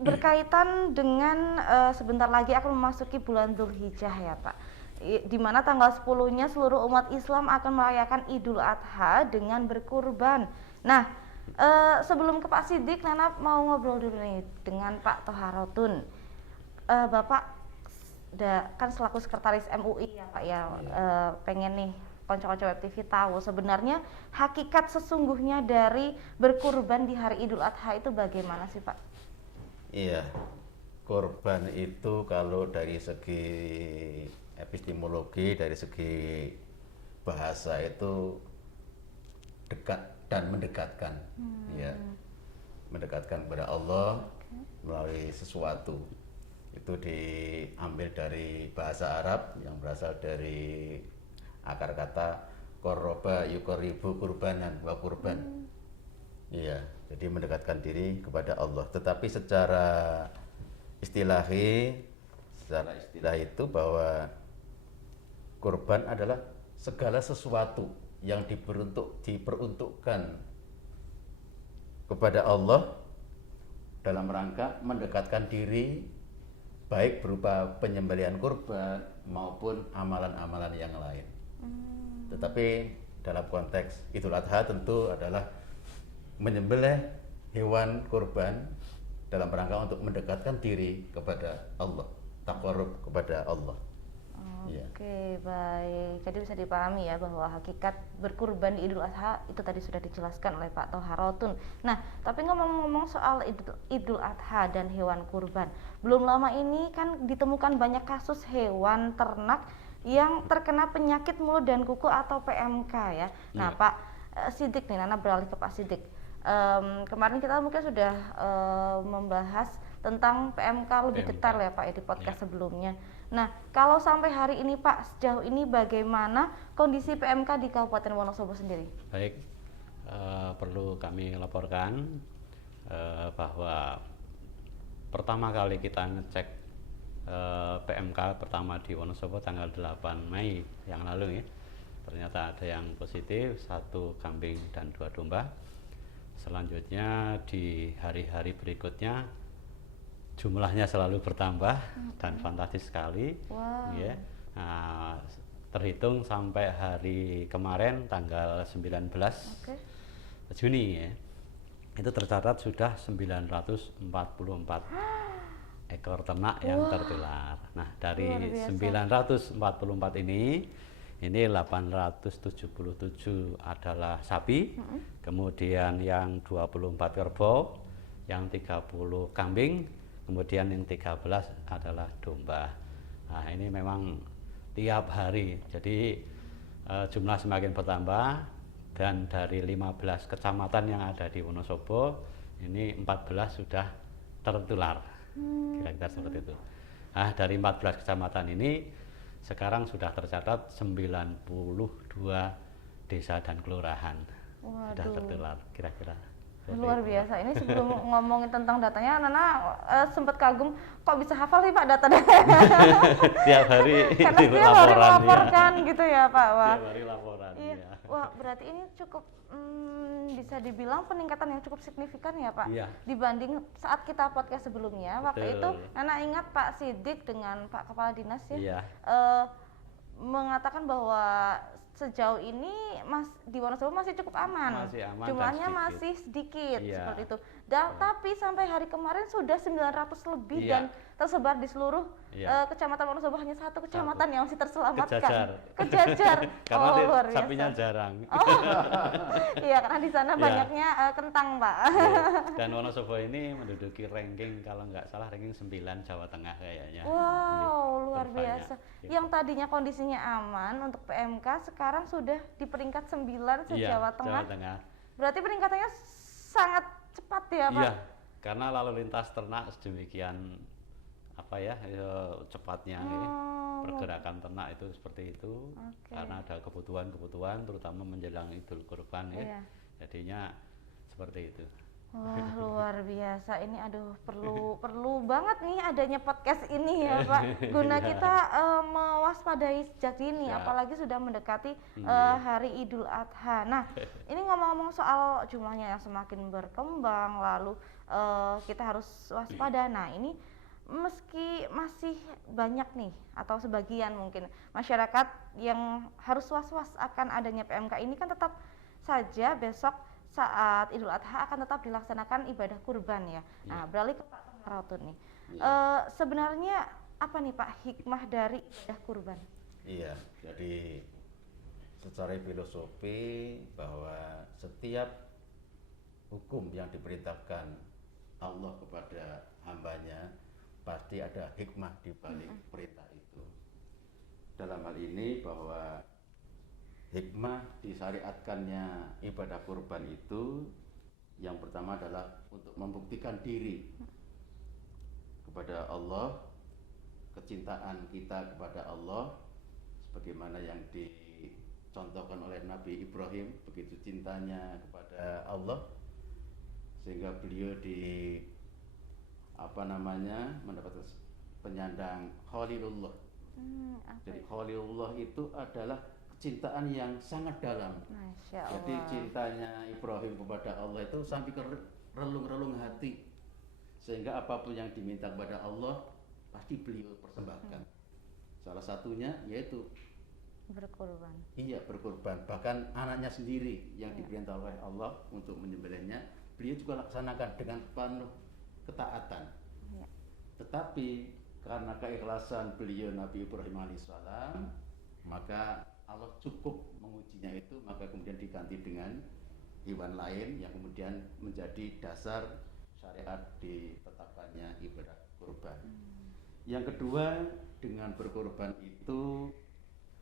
berkaitan dengan sebentar lagi akan memasuki bulan Dzulhijjah ya Pak. Di mana tanggal 10-nya seluruh umat Islam akan merayakan Idul Adha dengan berkurban. Nah, sebelum ke Pak Sidik, Nana mau ngobrol dulu nih dengan Pak Toharotun. Bapak kan selaku sekretaris MUI ya Pak ya, pengen nih konco-konco Web TV tahu sebenarnya hakikat sesungguhnya dari berkurban di hari Idul Adha itu bagaimana sih Pak? Iya, korban itu kalau dari segi epistemologi, dari segi bahasa itu dekat dan mendekatkan, ya, mendekatkan kepada Allah melalui sesuatu. Itu diambil dari bahasa Arab yang berasal dari akar kata koroba yukoribu kurbanan wa kurban. Iya, jadi mendekatkan diri kepada Allah. Tetapi secara istilah itu bahwa kurban adalah segala sesuatu yang diperuntukkan kepada Allah dalam rangka mendekatkan diri, baik berupa penyembelihan kurban maupun amalan-amalan yang lain. Tetapi dalam konteks Idul Adha tentu adalah menyembelih hewan kurban dalam rangka untuk mendekatkan diri kepada Allah, taqarrub kepada Allah. Oke, baik. Jadi bisa dipahami ya bahwa hakikat berkurban di Idul Adha itu tadi sudah dijelaskan oleh Pak Toharotun. Nah, tapi ngomong-ngomong soal Idul Adha dan hewan kurban, belum lama ini kan ditemukan banyak kasus hewan ternak yang terkena penyakit mulut dan kuku atau PMK ya. Nah, Pak Sidik nih, Nana beralih ke Pak Sidik. Kemarin kita mungkin sudah membahas tentang PMK lebih detail ya Pak ya di podcast sebelumnya. Nah, kalau sampai hari ini Pak, sejauh ini bagaimana kondisi PMK di Kabupaten Wonosobo sendiri? Baik, perlu kami laporkan bahwa pertama kali kita ngecek PMK pertama di Wonosobo tanggal 8 Mei yang lalu ya, ternyata ada yang positif, 1 kambing dan 2 domba. Selanjutnya di hari-hari berikutnya jumlahnya selalu bertambah dan fantastis sekali. Ya. Nah, terhitung sampai hari kemarin tanggal 19 Juni ya, itu tercatat sudah 944 ekor ternak yang tertular. Nah, dari 944 ini 877 adalah sapi, kemudian yang 24 kerbau, yang 30 kambing, kemudian yang 13 adalah domba. Nah, ini memang tiap hari, jadi jumlah semakin bertambah, dan dari 15 kecamatan yang ada di Wonosobo, ini 14 sudah tertular, kira-kira seperti itu. Nah, dari 14 kecamatan ini, sekarang sudah tercatat 92 desa dan kelurahan sudah tertular, kira-kira. Luar biasa. Ini sebelum ngomongin tentang datanya, Nana sempat kagum kok bisa hafal sih Pak data-data. Tiap hari karena tiap hari melaporkan ya. Gitu ya Pak. Wah. Tiap hari laporan. Iya. Ya. Wah, berarti ini cukup bisa dibilang peningkatan yang cukup signifikan ya Pak. Iya. Dibanding saat kita podcast sebelumnya. Betul. Waktu itu Nana ingat Pak Sidik dengan Pak Kepala Dinas ya. Iya. Mengatakan bahwa sejauh ini di Wonosobo masih cukup aman, jumlahnya masih sedikit seperti itu. Tapi sampai hari kemarin sudah 900 lebih dan tersebar di seluruh kecamatan Wonosobo, hanya 1 kecamatan yang masih terselamatkan. Kejajar. Karena luar biasa. Sapinya jarang. Iya, karena di sana banyaknya kentang Pak. Dan Wonosobo ini menduduki ranking kalau nggak salah ranking 9 Jawa Tengah kayaknya. Wow, luar biasa. Yang tadinya kondisinya aman untuk PMK sekarang sudah di peringkat 9 se-Jawa Tengah. Berarti peningkatannya sangat cepat ya Pak? Iya, karena lalu lintas ternak sedemikian cepatnya pergerakan ternak itu seperti itu. Karena ada kebutuhan terutama menjelang Idul Kurban ya. Jadinya seperti itu. Wah, luar biasa ini. Aduh, perlu banget nih adanya podcast ini ya Pak, guna kita mewaspadai sejak dini, Siap. apalagi sudah mendekati Iya. hari Idul Adha. Nah, ini ngomong-ngomong soal jumlahnya yang semakin berkembang, lalu kita harus waspada. Nah, ini meski masih banyak nih atau sebagian mungkin masyarakat yang harus was-was akan adanya PMK ini, kan tetap saja besok saat Idul Adha akan tetap dilaksanakan ibadah kurban ya. Nah, beralih ke Pak Taharotun nih. Sebenarnya apa nih Pak hikmah dari ibadah kurban? Iya, jadi secara filosofi bahwa setiap hukum yang diperintahkan Allah kepada hambanya pasti ada hikmah di balik perintah itu. Dalam hal ini bahwa hikmah disyariatkannya ibadah kurban itu yang pertama adalah untuk membuktikan diri kepada Allah, kecintaan kita kepada Allah sebagaimana yang dicontohkan oleh Nabi Ibrahim, begitu cintanya kepada Allah sehingga beliau mendapatkan penyandang Khalilullah. Jadi Khalilullah itu adalah kecintaan yang sangat dalam. Masya Allah. Jadi cintanya Ibrahim kepada Allah itu sampai ke relung-relung hati, sehingga apapun yang diminta kepada Allah pasti beliau persembahkan. Salah satunya yaitu Berkurban. iya, berkorban. Bahkan anaknya sendiri yang diperintah oleh Allah untuk menyembelihnya, beliau juga laksanakan dengan penuh ketaatan. Ya. Tetapi karena keikhlasan beliau Nabi Ibrahim alaihissalam, maka Allah cukup mengujinya itu, maka kemudian diganti dengan hewan lain yang kemudian menjadi dasar syariat ditetapkannya ibadah kurban. Yang kedua, dengan berkorban itu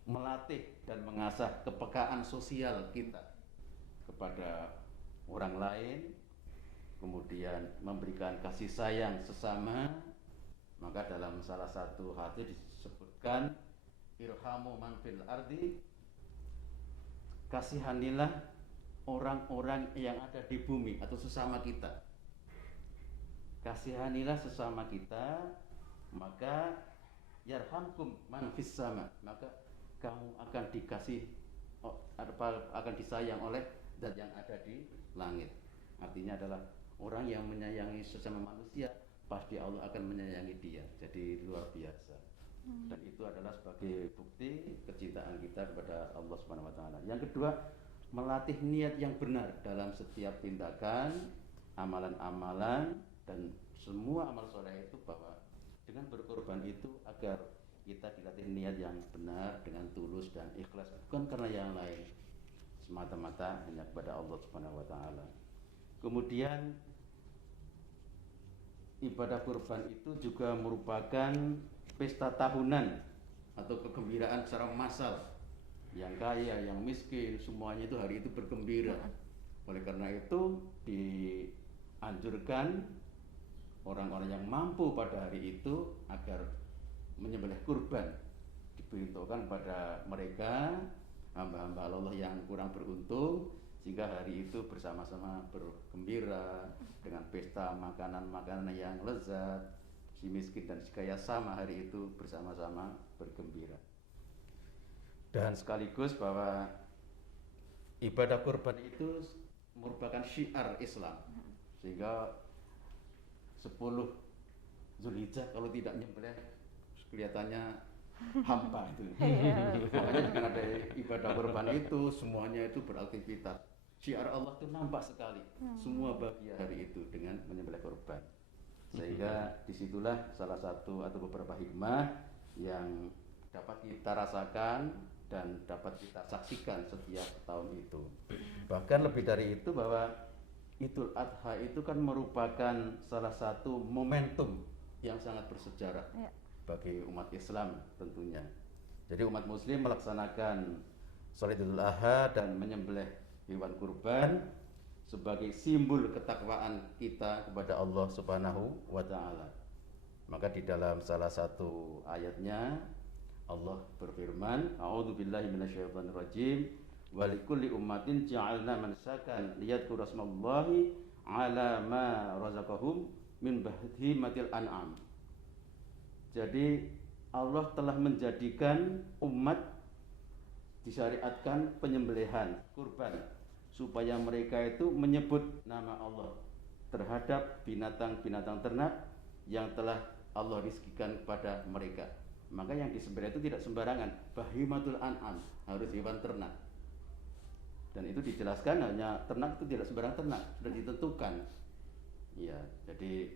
melatih dan mengasah kepekaan sosial kita kepada orang lain, kemudian memberikan kasih sayang sesama. Maka dalam salah satu hadis disebutkan irhamu man fil ardi, kasihanilah orang-orang yang ada di bumi atau sesama kita. Kasihanilah sesama kita, maka yarhamkum man fis sama, maka kamu akan dikasih akan disayang oleh zat yang ada di langit. Artinya adalah orang yang menyayangi sesama manusia, pasti Allah akan menyayangi dia. Jadi luar biasa. Dan itu adalah sebagai bukti kecintaan kita kepada Allah Subhanahu wa taala. Yang kedua, melatih niat yang benar dalam setiap tindakan, amalan-amalan dan semua amal soleh itu, bahwa dengan berkorban itu agar kita dilatih niat yang benar dengan tulus dan ikhlas, bukan karena yang lain, semata-mata hanya kepada Allah Subhanahu wa taala. Kemudian ibadah kurban itu juga merupakan pesta tahunan atau kegembiraan secara massal. Yang kaya, yang miskin, semuanya itu hari itu bergembira. Oleh karena itu dianjurkan orang-orang yang mampu pada hari itu agar menyembelih kurban. Diberitahukan pada mereka hamba-hamba Allah yang kurang beruntung, sehingga hari itu bersama-sama bergembira dengan pesta makanan-makanan yang lezat. Si miskin dan si kaya sama hari itu bersama-sama bergembira. Dan sekaligus bahwa ibadah kurban itu merupakan syiar Islam, sehingga 10 Zulhijjah kalau tidak nyembelih kelihatannya hampa itu. Makanya dengan ada ibadah kurban itu semuanya itu beraktivitas. Syiar Allah itu nampak sekali. Semua bahagia hari itu dengan menyembelih kurban. Sehingga disitulah salah satu atau beberapa hikmah yang dapat kita rasakan dan dapat kita saksikan setiap tahun itu. Bahkan lebih dari itu, bahwa Idul Adha itu kan merupakan salah satu momentum yang sangat bersejarah bagi umat Islam tentunya. Jadi umat Muslim melaksanakan salat Idul Adha dan menyembelih hewan kurban sebagai simbol ketakwaan kita kepada Allah Subhanahu wa taala. Maka di dalam salah satu ayatnya Allah berfirman, a'udzubillahi minasyaitonirrajim, wa likulli ummatin ja'alna mansakan liyadhkuru rasmallahi ala ma razaqahum min bahimatil an'am. Jadi Allah telah menjadikan umat disyariatkan penyembelihan kurban supaya mereka itu menyebut nama Allah terhadap binatang-binatang ternak yang telah Allah rizkikan kepada mereka. Maka yang disembelih itu tidak sembarangan, bahimatul an'am, harus hewan ternak. Dan itu dijelaskan hanya ternak itu tidak sembarang ternak, sudah ditentukan. Ya, jadi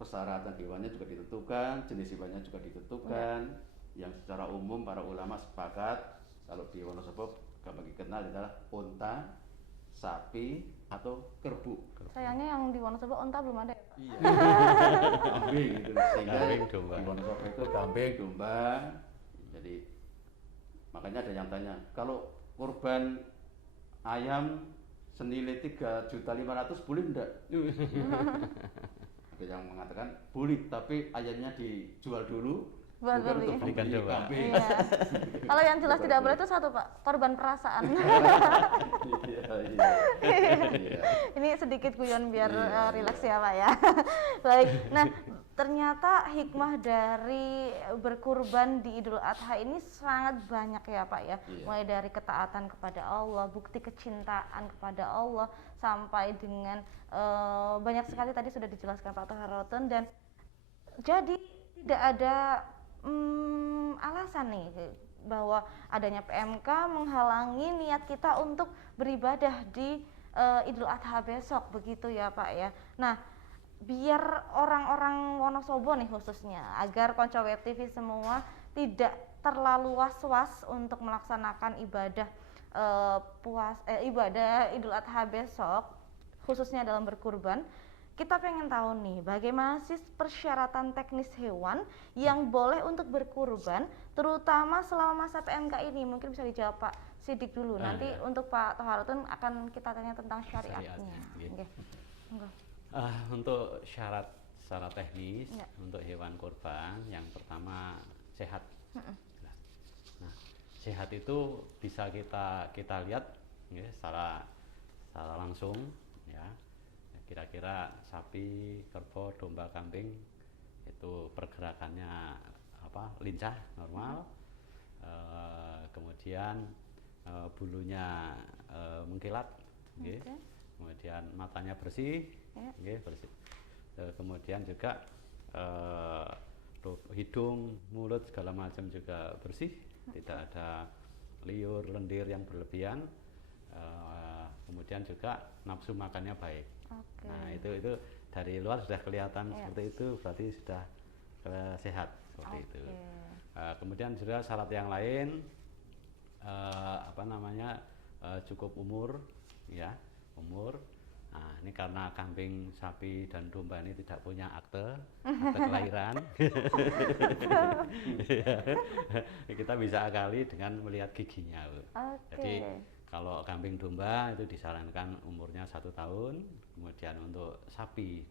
persyaratan hewannya juga ditentukan, jenis hewannya juga ditentukan. Yang secara umum para ulama sepakat kalau di Wonosobo gampang dikenal adalah unta, sapi atau kerbau. Sayangnya yang di Wonosobo unta belum ada ya Pak? Iya. Kambing gitu. Sehingga Kambing, domba. di Wonosobo itu kambing, domba. Jadi makanya ada yang tanya, kalau kurban ayam senilai 3.500.000 boleh enggak? Ada yang mengatakan boleh, tapi ayamnya dijual dulu Buat bukan beli. untuk Belikan membeli domba. kambing. Iya. Kalau yang jelas tidak boleh itu satu Pak, korban perasaan. Iya, iya. Ini sedikit guyon biar Iya, rileks ya Pak ya. Baik. Nah, ternyata hikmah dari berkurban di Idul Adha ini sangat banyak ya Pak ya. Iya. Mulai dari ketaatan kepada Allah, bukti kecintaan kepada Allah, sampai dengan banyak sekali tadi sudah dijelaskan Pak Toharoten. Dan jadi tidak ada alasan nih bahwa adanya PMK menghalangi niat kita untuk beribadah di Idul Adha besok, begitu ya Pak ya. Nah, biar orang-orang Wonosobo nih khususnya, agar Koncowe TV semua tidak terlalu was-was untuk melaksanakan ibadah ibadah Idul Adha besok, khususnya dalam berkurban. Kita pengen tahu nih, bagaimana sih persyaratan teknis hewan yang boleh untuk berkurban, terutama selama masa PMK ini? Mungkin bisa dijawab Pak Sidik dulu. Nanti Ya. untuk Pak Toharoten akan kita tanya tentang syariatnya. Syariatnya, Oke. Enggak. Untuk syarat secara teknis Ya. untuk hewan kurban, yang pertama sehat. Nah, sehat itu bisa kita lihat ya, secara langsung ya. Kira-kira sapi, kerbau, domba, kambing itu pergerakannya lincah, normal. Kemudian bulunya mengkilat, Oke. kemudian matanya bersih, Ya. bersih. Kemudian juga hidung, mulut segala macam juga bersih, tidak ada liur, lendir yang berlebihan. Kemudian juga nafsu makannya baik. Oke. Nah itu dari luar sudah kelihatan seperti itu, berarti sudah sehat seperti itu. Kemudian juga syarat yang lain cukup umur, ya umur. Nah ini karena kambing, sapi dan domba ini tidak punya akte kelahiran, kita bisa akali dengan melihat giginya, Bu. Jadi kalau kambing domba itu disarankan umurnya 1 tahun, kemudian untuk sapi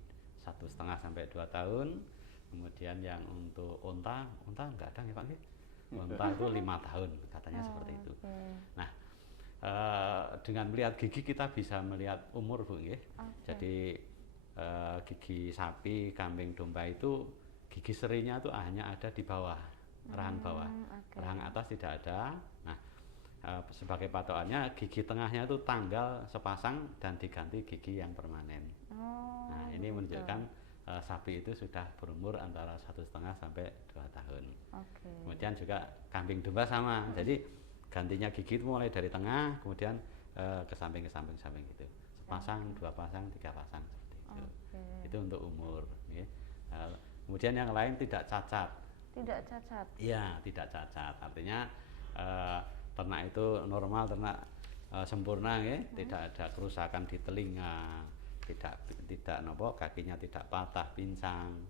1,5 sampai 2 tahun, kemudian yang untuk unta enggak ada ya Pak? Unta itu 5 tahun katanya seperti itu. Nah, dengan melihat gigi kita bisa melihat umur Bu nggih. Jadi gigi sapi, kambing, domba itu gigi serinya itu hanya ada di bawah, rahang bawah, rahang atas tidak ada. Nah, sebagai patokannya gigi tengahnya itu tanggal sepasang dan diganti gigi yang permanen. Nah ini menunjukkan sapi itu sudah berumur antara 1,5 sampai 2 tahun. Kemudian juga kambing domba sama, jadi gantinya gigi itu mulai dari tengah, kemudian ke samping gitu. Sepasang, 2 pasang, 3 pasang seperti itu. Itu untuk umur. Ya. Kemudian yang lain tidak cacat. Tidak cacat. Iya, tidak cacat. Artinya ternak itu normal, ternak sempurna ya, tidak ada kerusakan di telinga, tidak kakinya tidak patah, pincang,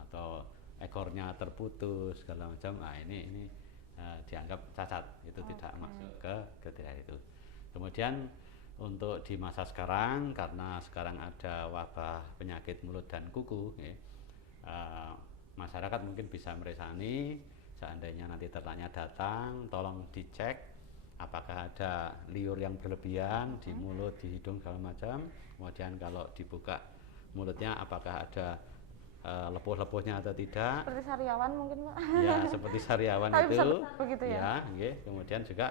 atau ekornya terputus segala macam. Nah, ini dianggap cacat, itu tidak masuk ke kriteria itu. Kemudian untuk di masa sekarang, karena sekarang ada wabah penyakit mulut dan kuku ya, masyarakat mungkin bisa meresani. Seandainya nanti ternaknya datang, tolong dicek apakah ada liur yang berlebihan di mulut, di hidung segala macam. kemudian kalau dibuka mulutnya apakah ada lepuh-lepuhnya atau tidak. Seperti sariawan mungkin Pak? Ya, seperti sariawan Tapi itu. besar-besar begitu ya? Ya, nggih. Kemudian juga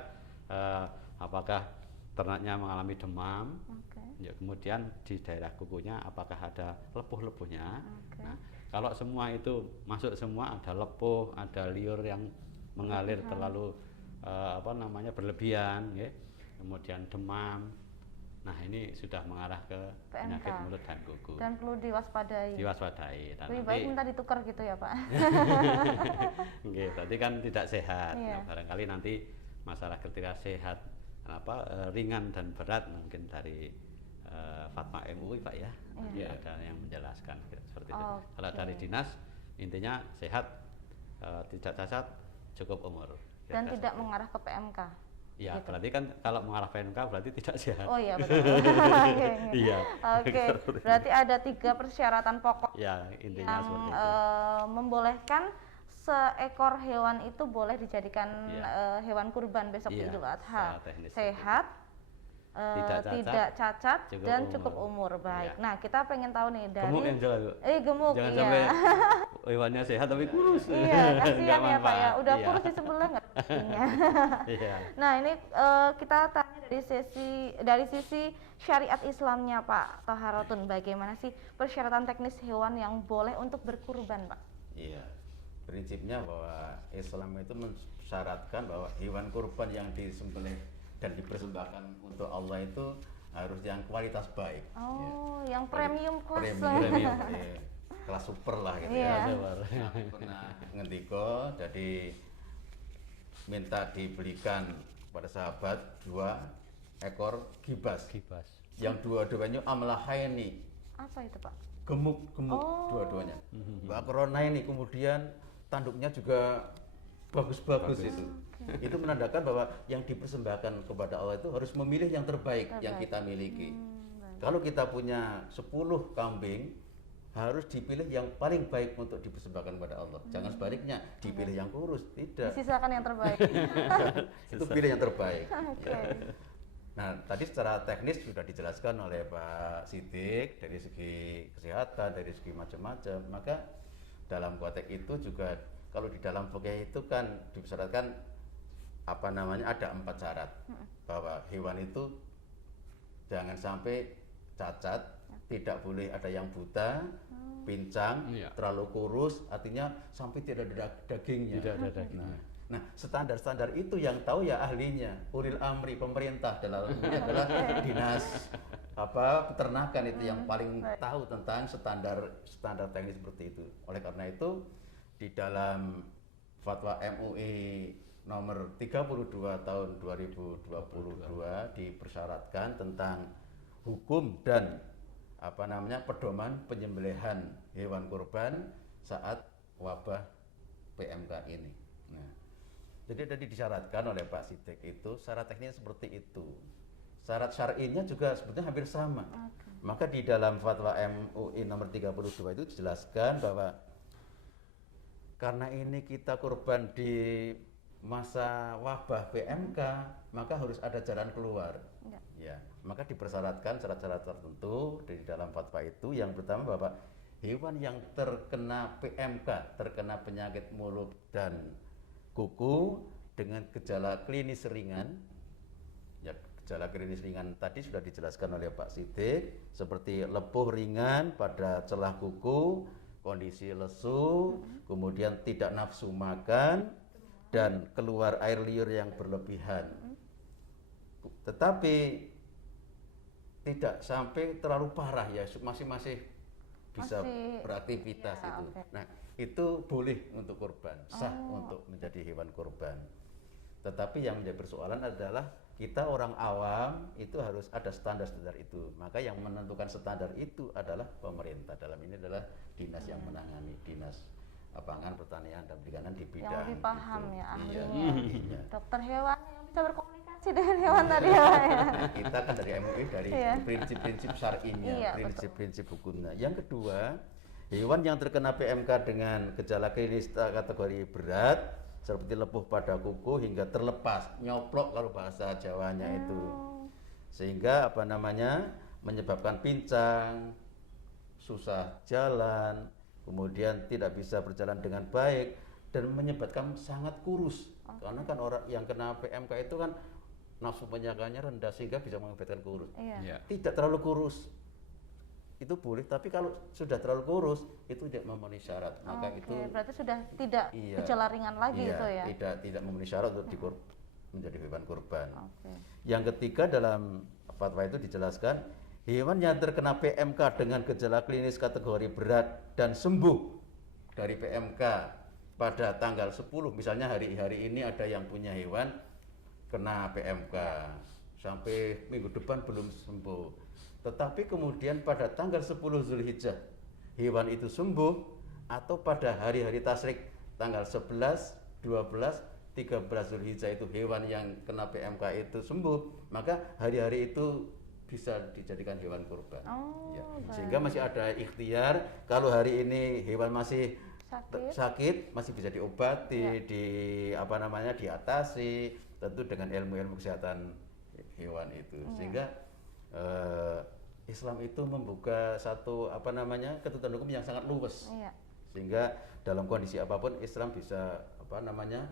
apakah ternaknya mengalami demam. Oke. Ya, kemudian di daerah kukunya apakah ada lepuh-lepuhnya. Oke. Nah, kalau semua itu masuk semua, ada lepuh, ada liur yang mengalir terlalu berlebihan, nggih. Kemudian demam. Nah, ini sudah mengarah ke PMK. penyakit mulut dan kuku. Dan perlu diwaspadai. Diwaspadai. Dan Lebih baik minta ditukar gitu ya Pak? Nggih, berarti kan tidak sehat. Iya. Nah, barangkali nanti masalah ketika sehat ringan dan berat mungkin dari Fatwa MUI Pak ya. Nanti Iya. ada yang menjelaskan seperti itu. Oke. Kalau dari dinas intinya sehat, tidak cacat, cukup umur. Dan Kira-kira tidak seperti itu. mengarah ke PMK. Ya, gitu. berarti kan kalau mengarah PMK berarti tidak sehat. Oh iya betul. Oke. Iya. Oke. Berarti ada 3 persyaratan pokok Ya, intinya yang seperti itu. membolehkan seekor hewan itu boleh dijadikan Iya. hewan kurban besok Iya, Idul Adha. secara teknis Sehat, tidak cacat, cukup dan umur. cukup umur. Baik. Iya. Nah, kita pengen tahu nih dari Gemuk yang jelas, Bu. gemuk, Jangan iya. sampai hewannya sehat tapi kurus. Iya, kasihan Nggak ya Pak ya. manfaat. Udah Iya. kurus di sebelah nggak pastinya. Iya. Nah, ini kita tanya dari sisi syariat Islamnya Pak Thaharotun, bagaimana sih persyaratan teknis hewan yang boleh untuk berkurban, Pak? Iya, prinsipnya bahwa Islam itu mensyaratkan bahwa hewan kurban yang disembelih dan dipersembahkan untuk Allah itu harus yang kualitas baik. Oh, yang premium kelas. Premium, ya. Kelas super lah gitu Iya. ya. Nabi pernah ngendiko, jadi minta dibelikan pada sahabat 2 ekor gibas. Kibas. Yang dua-duanya amlahaini, Apa itu, Pak? gemuk-gemuk Oh. dua-duanya. Bakrona ini kemudian tanduknya juga bagus-bagus itu. Itu menandakan bahwa yang dipersembahkan kepada Allah itu harus memilih yang terbaik yang kita miliki. Baik. Kalau kita punya 10 kambing, harus dipilih yang paling baik untuk dipersembahkan kepada Allah. Jangan sebaliknya, dipilih yang kurus, tidak. Disisakan yang terbaik. Itu pilih yang terbaik. Oke. Nah, tadi secara teknis sudah dijelaskan oleh Pak Siddiq dari segi kesehatan, dari segi macam-macam. Maka dalam konteks itu juga kalau di dalam fikih itu kan disyaratkan ada 4 syarat bahwa hewan itu jangan sampai cacat, tidak boleh ada yang buta, pincang, Iya. terlalu kurus, artinya sampai tidak ada dagingnya. Tidak ada dagingnya. Nah, standar-standar itu yang tahu ya ahlinya, ulil amri, pemerintah dalam ini adalah dinas peternakan itu yang paling tahu tentang standar teknis seperti itu. Oleh karena itu di dalam fatwa MUI nomor 32 tahun 2022 dipersyaratkan tentang hukum dan pedoman penyembelihan hewan kurban saat wabah PMK ini. Nah, jadi tadi disyaratkan oleh Pak Siddiq itu syarat teknisnya seperti itu. Syarat syar'inya juga sebetulnya hampir sama. Maka di dalam fatwa MUI nomor 32 itu dijelaskan bahwa karena ini kita kurban di masa wabah PMK, maka harus ada jalan keluar. Ya, maka dipersyaratkan syarat-syarat tertentu di dalam fatwa itu. Yang pertama bahwa hewan yang terkena PMK, terkena penyakit mulut dan kuku dengan gejala klinis ringan, ya gejala klinis ringan tadi sudah dijelaskan oleh Pak Siddiq, seperti lepuh ringan pada celah kuku, kondisi lesu, kemudian tidak nafsu makan, dan keluar air liur yang berlebihan. Tetapi tidak sampai terlalu parah ya, masih bisa beraktivitas ya, itu. okay. Nah, itu boleh untuk kurban, sah untuk menjadi hewan kurban. Tetapi yang menjadi persoalan adalah kita orang awam itu harus ada standar-standar itu. Maka yang menentukan standar itu adalah pemerintah. Dalam ini adalah dinas yang menangani, dinas pangan, pertanian, dan perikanan di bidang Yang lebih paham itu. ya Iya, ahlinya. iya. Dokter hewan yang bisa berkomunikasi dengan hewan tadi ya, Pak, ya. Kita kan dari MUI dari Iya. prinsip-prinsip syar'inya, Iya, prinsip-prinsip hukumnya. Yang kedua, hewan yang terkena PMK dengan gejala klinis kategori berat seperti lepuh pada kuku hingga terlepas, nyoplok kalau bahasa Jawanya itu. Sehingga menyebabkan pincang, susah jalan, kemudian tidak bisa berjalan dengan baik dan menyebabkan sangat kurus. Karena kan orang yang kena PMK itu kan nafsu penyakitnya rendah sehingga bisa mengakibatkan kurus. Iya. Tidak terlalu kurus itu boleh, tapi kalau sudah terlalu kurus itu tidak memenuhi syarat, maka itu berarti sudah tidak gejala ringan lagi itu ya. Tidak memenuhi syarat untuk menjadi hewan kurban. Oke. Yang ketiga, dalam fatwa itu dijelaskan hewan yang terkena PMK dengan gejala klinis kategori berat dan sembuh dari PMK pada tanggal 10, misalnya hari ini ada yang punya hewan kena PMK sampai minggu depan belum sembuh, tetapi kemudian pada tanggal 10 Zulhijjah hewan itu sembuh, atau pada hari-hari tasyrik tanggal 11, 12, 13 Zulhijjah itu hewan yang kena PMK itu sembuh, maka hari-hari itu bisa dijadikan hewan kurban. Sehingga masih ada ikhtiar, kalau hari ini hewan masih sakit masih bisa diobati, diatasi, tentu dengan ilmu-ilmu kesehatan hewan itu. Sehingga Islam itu membuka satu ketentuan hukum yang sangat luas, sehingga dalam kondisi apapun Islam bisa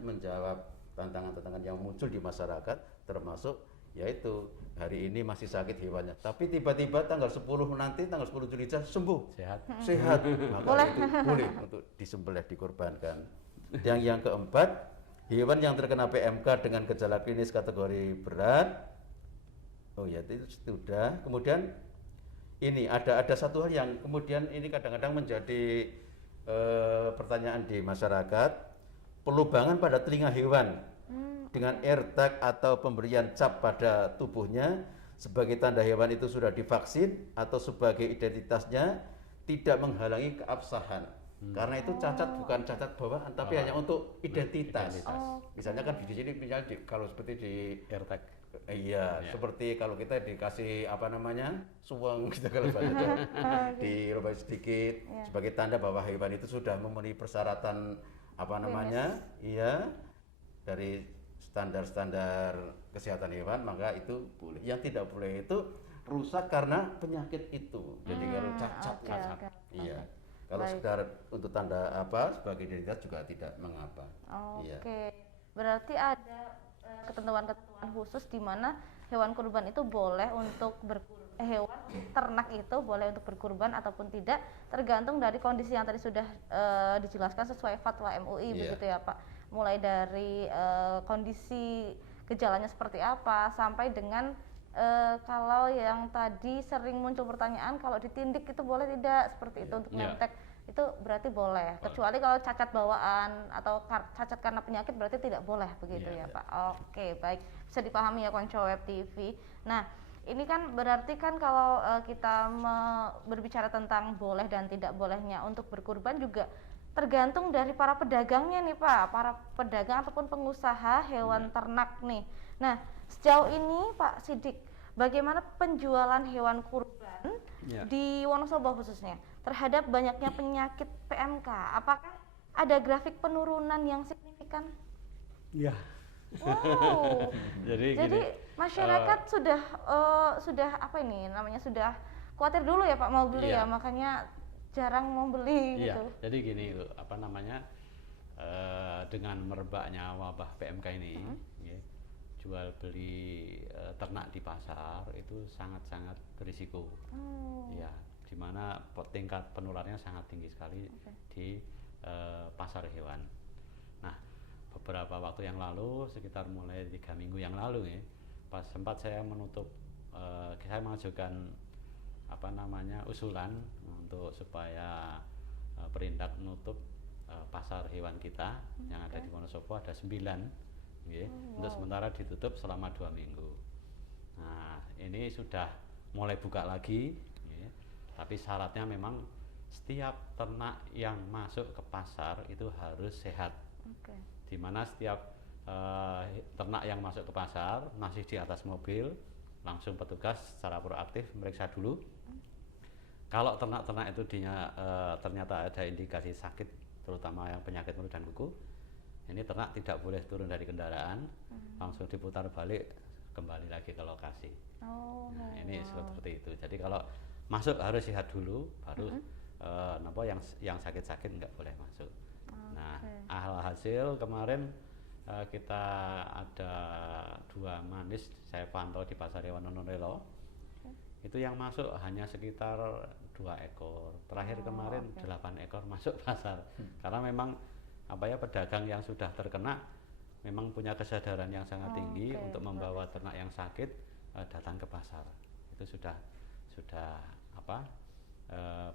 menjawab tantangan-tantangan yang muncul di masyarakat, termasuk yaitu hari ini masih sakit hewannya, tapi tiba-tiba tanggal 10 Zulhijjah sembuh, sehat, maka itu boleh untuk disembelih, dikorbankan. Yang keempat, hewan yang terkena PMK dengan gejala klinis kategori berat. Itu sudah. Kemudian ini ada satu hal yang kemudian ini kadang-kadang menjadi pertanyaan di masyarakat, pelubangan pada telinga hewan dengan AirTag atau pemberian cap pada tubuhnya sebagai tanda hewan itu sudah divaksin atau sebagai identitasnya tidak menghalangi keabsahan. Karena itu cacat bukan cacat bawaan, tapi hanya untuk identitas. Misalnya kan di sini kalau seperti di AirTag. Seperti kalau kita dikasih suweng gitu kalau dirubah sedikit sebagai tanda bahwa hewan itu sudah memenuhi persyaratan dari standar-standar kesehatan hewan, maka itu boleh. Yang tidak boleh itu rusak karena penyakit itu. Jadi kalau cacat. Kalau sekedar untuk tanda sebagai identitas juga tidak mengapa. Berarti ada ketentuan-ketentuan khusus di mana hewan kurban itu boleh untuk hewan ternak itu boleh untuk berkurban ataupun tidak, tergantung dari kondisi yang tadi sudah dijelaskan sesuai fatwa MUI begitu ya Pak. Mulai dari kondisi gejalanya seperti apa sampai dengan kalau yang tadi sering muncul pertanyaan kalau ditindik itu boleh tidak, seperti itu untuk nyontek itu berarti boleh, kecuali kalau cacat bawaan atau cacat karena penyakit berarti tidak boleh begitu ya Pak. Oke, baik, bisa dipahami ya Konco Web TV. Nah, ini kan berarti kan kalau kita berbicara tentang boleh dan tidak bolehnya untuk berkurban juga tergantung dari para pedagangnya nih Pak, para pedagang ataupun pengusaha hewan ternak nih. Nah, sejauh ini Pak Sidik, bagaimana penjualan hewan kurban di Wonosobo khususnya terhadap banyaknya penyakit PMK? Apakah ada grafik penurunan yang signifikan? Iya. Wow. Jadi masyarakat sudah sudah khawatir dulu ya Pak mau beli ya, makanya jarang mau beli gitu. Jadi gini, dengan merebaknya wabah PMK ini, jual beli ternak di pasar itu sangat-sangat berisiko. Di mana tingkat penularannya sangat tinggi sekali di pasar hewan. Nah, beberapa waktu yang lalu, sekitar mulai 3 minggu yang lalu pas sempat saya saya mengajukan usulan untuk supaya Perindak menutup pasar hewan kita yang ada di Wonosobo, ada 9 untuk sementara ditutup selama 2 minggu. Nah, ini sudah mulai buka lagi, tapi syaratnya memang setiap ternak yang masuk ke pasar itu harus sehat. Di mana setiap ternak yang masuk ke pasar masih di atas mobil, langsung petugas secara proaktif meriksa dulu. Kalau ternak-ternak itu ternyata ada indikasi sakit, terutama yang penyakit mulut dan kuku, ini ternak tidak boleh turun dari kendaraan, langsung diputar balik kembali lagi ke lokasi. Oh. Nah, ini wow. seperti itu. Jadi kalau masuk harus sehat dulu, baru yang sakit-sakit nggak boleh masuk. Nah, alhasil kemarin kita ada 2 manis saya pantau di Pasar Hewan Wonolelo. Itu yang masuk hanya sekitar 2 ekor. Terakhir kemarin 8 ekor masuk pasar. Karena memang pedagang yang sudah terkena memang punya kesadaran yang sangat tinggi untuk membawa ternak yang sakit datang ke pasar. Itu sudah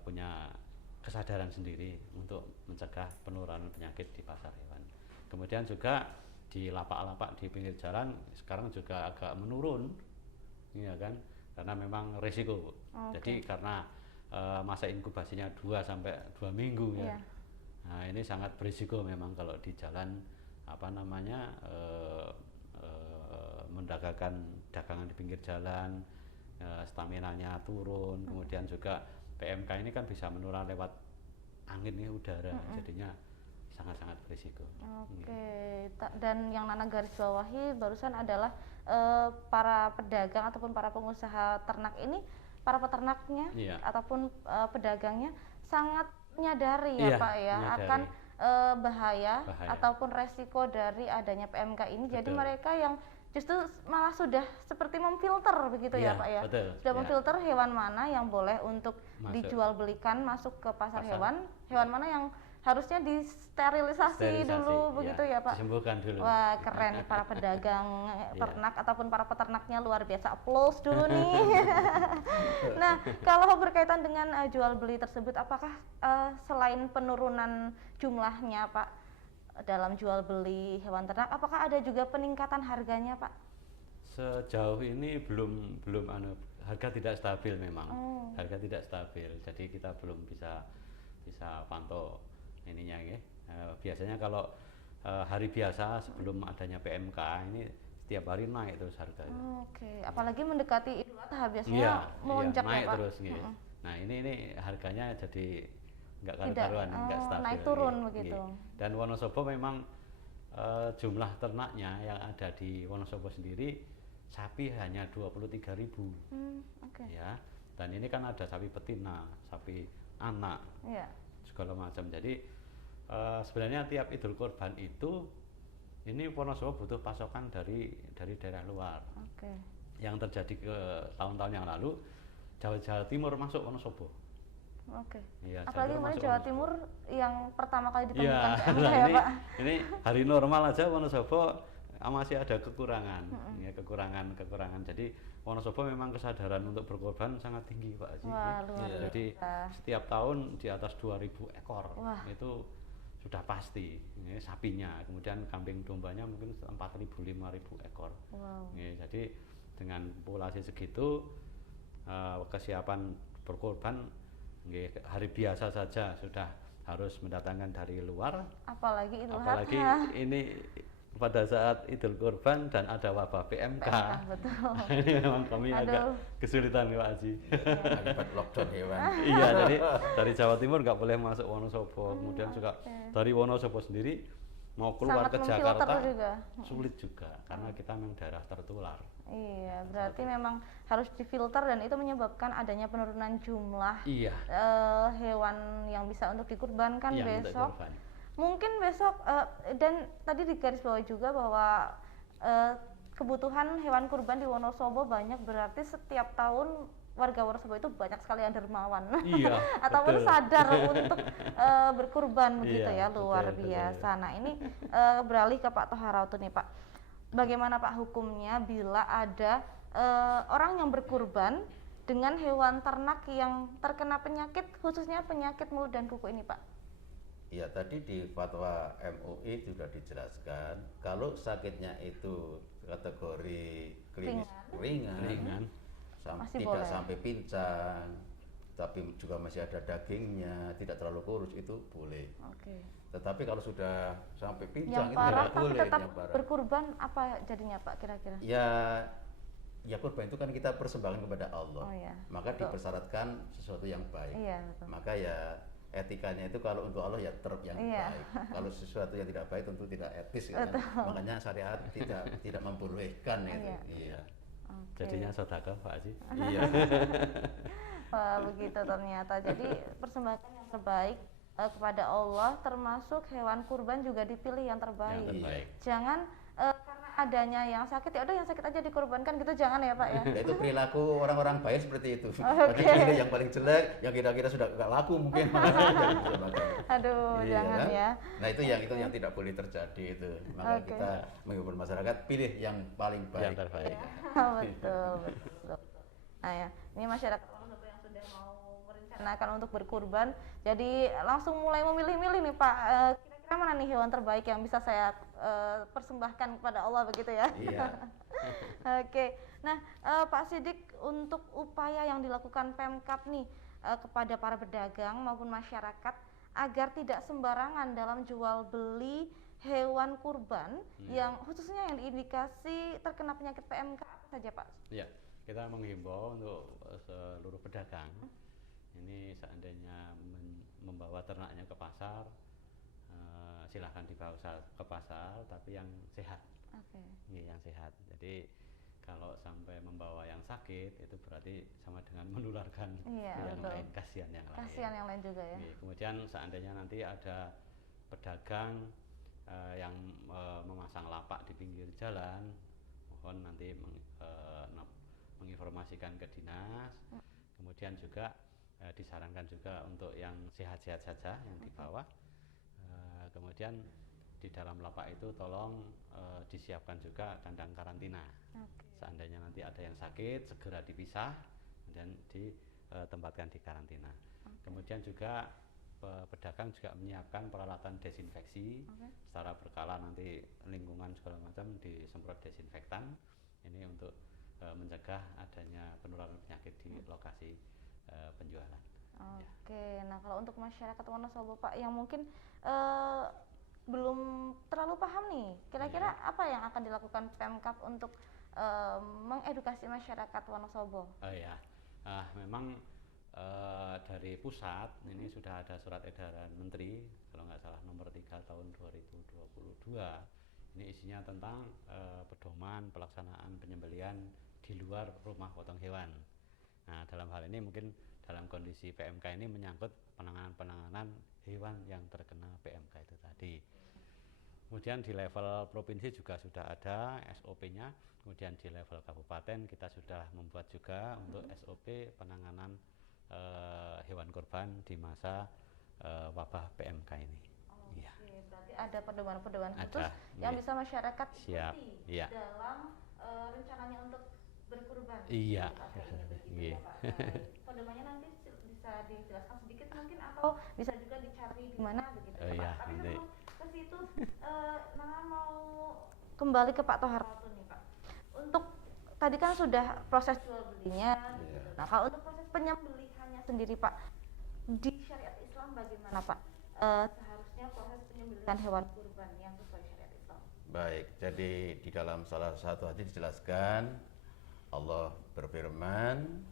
punya kesadaran sendiri untuk mencegah penularan penyakit di pasar hewan. Kemudian juga di lapak-lapak di pinggir jalan sekarang juga agak menurun, ya kan? Karena memang risiko. Jadi karena masa inkubasinya 2 sampai 2 minggu ya. Nah, ini sangat berisiko memang kalau di jalan mendagangkan dagangan di pinggir jalan, staminanya turun, kemudian juga PMK ini kan bisa menular lewat angin udara, jadinya sangat-sangat berisiko. Dan yang Nana garis bawahi barusan adalah para pedagang ataupun para pengusaha ternak ini, para peternaknya ataupun pedagangnya sangat menyadari Pak ya akan bahaya ataupun resiko dari adanya PMK ini. Jadi mereka yang justru malah sudah seperti memfilter begitu ya Pak ya. Betul, sudah memfilter hewan mana yang boleh untuk dijual belikan masuk ke pasar hewan, hewan mana yang harusnya disterilisasi dulu begitu ya Pak. Disembuhkan dulu. Wah, keren nih para pedagang ternak ataupun para peternaknya, luar biasa, applause dulu nih. Nah, kalau berkaitan dengan jual beli tersebut, apakah selain penurunan jumlahnya Pak dalam jual beli hewan ternak, apakah ada juga peningkatan harganya Pak? Sejauh ini belum harga tidak stabil memang. Harga tidak stabil. Jadi kita belum bisa pantau ininya ya. Biasanya kalau hari biasa sebelum adanya PMK ini setiap hari naik terus harganya. Apalagi mendekati Idul Adha biasanya melonjak naik Pak. Terus gitu. Nah, ini harganya jadi nggak karu-karuan, nggak stabil. Naik turun begitu. Dan Wonosobo memang jumlah ternaknya yang ada di Wonosobo sendiri sapi hanya 23.000. Ya. Dan ini kan ada sapi betina, sapi anak, segala macam. Jadi sebenarnya tiap Idul Kurban itu ini Wonosobo butuh pasokan dari daerah luar. Yang terjadi ke tahun-tahun yang lalu, Jawa Timur masuk Wonosobo. Ya, apalagi kemarin Jawa Timur yang pertama kali ditemukan PMK nah ya Pak. Ini hari normal aja Wonosobo masih ada kekurangan, kekurangan. Jadi Wonosobo memang kesadaran untuk berkorban sangat tinggi Pak Haji. Jadi setiap tahun di atas 2.000 ekor. Itu sudah pasti sapinya. Kemudian kambing dombanya mungkin 4.000 5.000 ekor. Jadi dengan populasi segitu kesiapan berkorban hari biasa saja sudah harus mendatangkan dari luar. Apalagi ini pada saat Idul Kurban dan ada wabah PMK. Betul. Ini memang kami agak kesulitan Pak Haji. Akibat lockdown hewan. Iya, jadi dari Jawa Timur nggak boleh masuk Wonosobo. Kemudian juga dari Wonosobo sendiri mau keluar ke Jakarta sulit juga karena kita memang daerah tertular. Iya, berarti memang harus difilter dan itu menyebabkan adanya penurunan jumlah hewan yang bisa untuk dikurbankan besok. Mungkin besok dan tadi digarisbawahi juga bahwa kebutuhan hewan kurban di Wonosobo banyak, berarti setiap tahun warga Wonosobo itu banyak sekali yang dermawan ataupun sadar untuk berkurban begitu luar biasa. Nah, ini beralih ke Pak Thoharoto nih Pak. Bagaimana Pak hukumnya bila ada orang yang berkurban dengan hewan ternak yang terkena penyakit, khususnya penyakit mulut dan kuku ini Pak? Ya, tadi di fatwa MUI sudah dijelaskan kalau sakitnya itu kategori klinis ringan. Tidak sampai pincang, tapi juga masih ada dagingnya, tidak terlalu kurus, itu boleh. Tetapi kalau sudah sampai pincang yang parah, itu tidak boleh. Tetap berkurban apa jadinya Pak kira-kira? Ya kurban itu kan kita persembahkan kepada Allah. Maka dipersyaratkan sesuatu yang baik. Maka ya etikanya itu kalau untuk Allah ya yang Iya. baik. Kalau sesuatu yang tidak baik tentu tidak etis kan. Makanya syariat tidak membolehkan itu. Iya. Iya. Oke. Jadinya sedekah Pak Haji. Iya. Wah, begitu ternyata. Jadi persembahan yang terbaik kepada Allah, termasuk hewan kurban juga dipilih yang terbaik. Yang terbaik. Jangan karena adanya yang sakit, ya udah yang sakit aja dikorbankan gitu, jangan ya Pak ya. Ya, itu perilaku orang-orang baik seperti itu. Oke. Makanya pilih yang paling jelek, yang kira-kira sudah nggak laku mungkin. Jangan dicobakan. Aduh, Iya, jangan kan? ya. Nah itu yang tidak boleh terjadi itu. Maka Oke. kita menghibur masyarakat pilih yang paling baik. Yang terbaik. betul, betul. Nah ya, ini masyarakat Wonosobo yang sudah mau merencanakan untuk berkurban, jadi langsung mulai memilih-milih nih Pak. Kira-kira mana nih hewan terbaik yang bisa saya persembahkan kepada Allah begitu ya? Iya. Oke, nah Pak Sidik, untuk upaya yang dilakukan Pemkab nih kepada para pedagang maupun masyarakat agar tidak sembarangan dalam jual beli hewan kurban yang khususnya yang diindikasi terkena penyakit PMK apa saja Pak? Ya, kita menghimbau untuk seluruh pedagang ini seandainya membawa ternaknya ke pasar, silahkan dibawa ke pasar tapi yang sehat. Oke. Yang sehat. Jadi kalau sampai membawa yang sakit itu berarti sama dengan menularkan Iya, yang betul. lain, kasihan yang lain. Kasihan yang lain juga ya. Kemudian seandainya nanti ada pedagang yang memasang lapak di pinggir jalan, mohon nanti menginformasikan ke dinas. Kemudian juga disarankan juga untuk yang sehat-sehat saja yang dibawa. Kemudian di dalam lapak itu tolong disiapkan juga kandang karantina. Seandainya nanti ada yang sakit segera dipisah dan ditempatkan di karantina. Kemudian juga pedagang juga menyiapkan peralatan desinfeksi secara berkala, nanti lingkungan segala macam disemprot desinfektan ini untuk mencegah adanya penularan penyakit di lokasi penjualan. Oke, nah kalau untuk masyarakat Wonosobo Pak yang mungkin belum terlalu paham nih, kira-kira apa yang akan dilakukan Pemkab untuk mengedukasi masyarakat Wonosobo? Memang dari pusat ini sudah ada surat edaran Menteri kalau nggak salah nomor 3 tahun 2022. Ini isinya tentang pedoman pelaksanaan penyembelihan di luar rumah potong hewan. Nah, dalam hal ini mungkin dalam kondisi PMK ini menyangkut penanganan hewan yang terkena PMK itu tadi. Kemudian di level provinsi juga sudah ada SOP-nya. Kemudian di level kabupaten kita sudah membuat juga untuk SOP penanganan hewan kurban di masa wabah PMK ini. Oke, berarti ada pedoman-pedoman khusus Ada, yang iya. bisa masyarakat Siap, ikuti iya. dalam rencananya untuk berkurban. Iya. Di pakai ini begitu Iya. ya, Pak. Baik. Pedomannya nanti bisa dijelaskan sedikit mungkin atau bisa juga dicari di mana begitu ya, Pak. Iya, Tapi nanti. sebelum ke situ, Nana mau kembali ke Pak Toharoto nih Pak. Untuk tadi kan sudah proses jual belinya. Iya. Nah kalau untuk proses penyembelihannya sendiri Pak, di syariat Islam bagaimana Pak? Seharusnya proses penyembelihan hewan kurban yang sesuai syariat Islam. Baik, jadi di dalam salah satu hadis dijelaskan Allah berfirman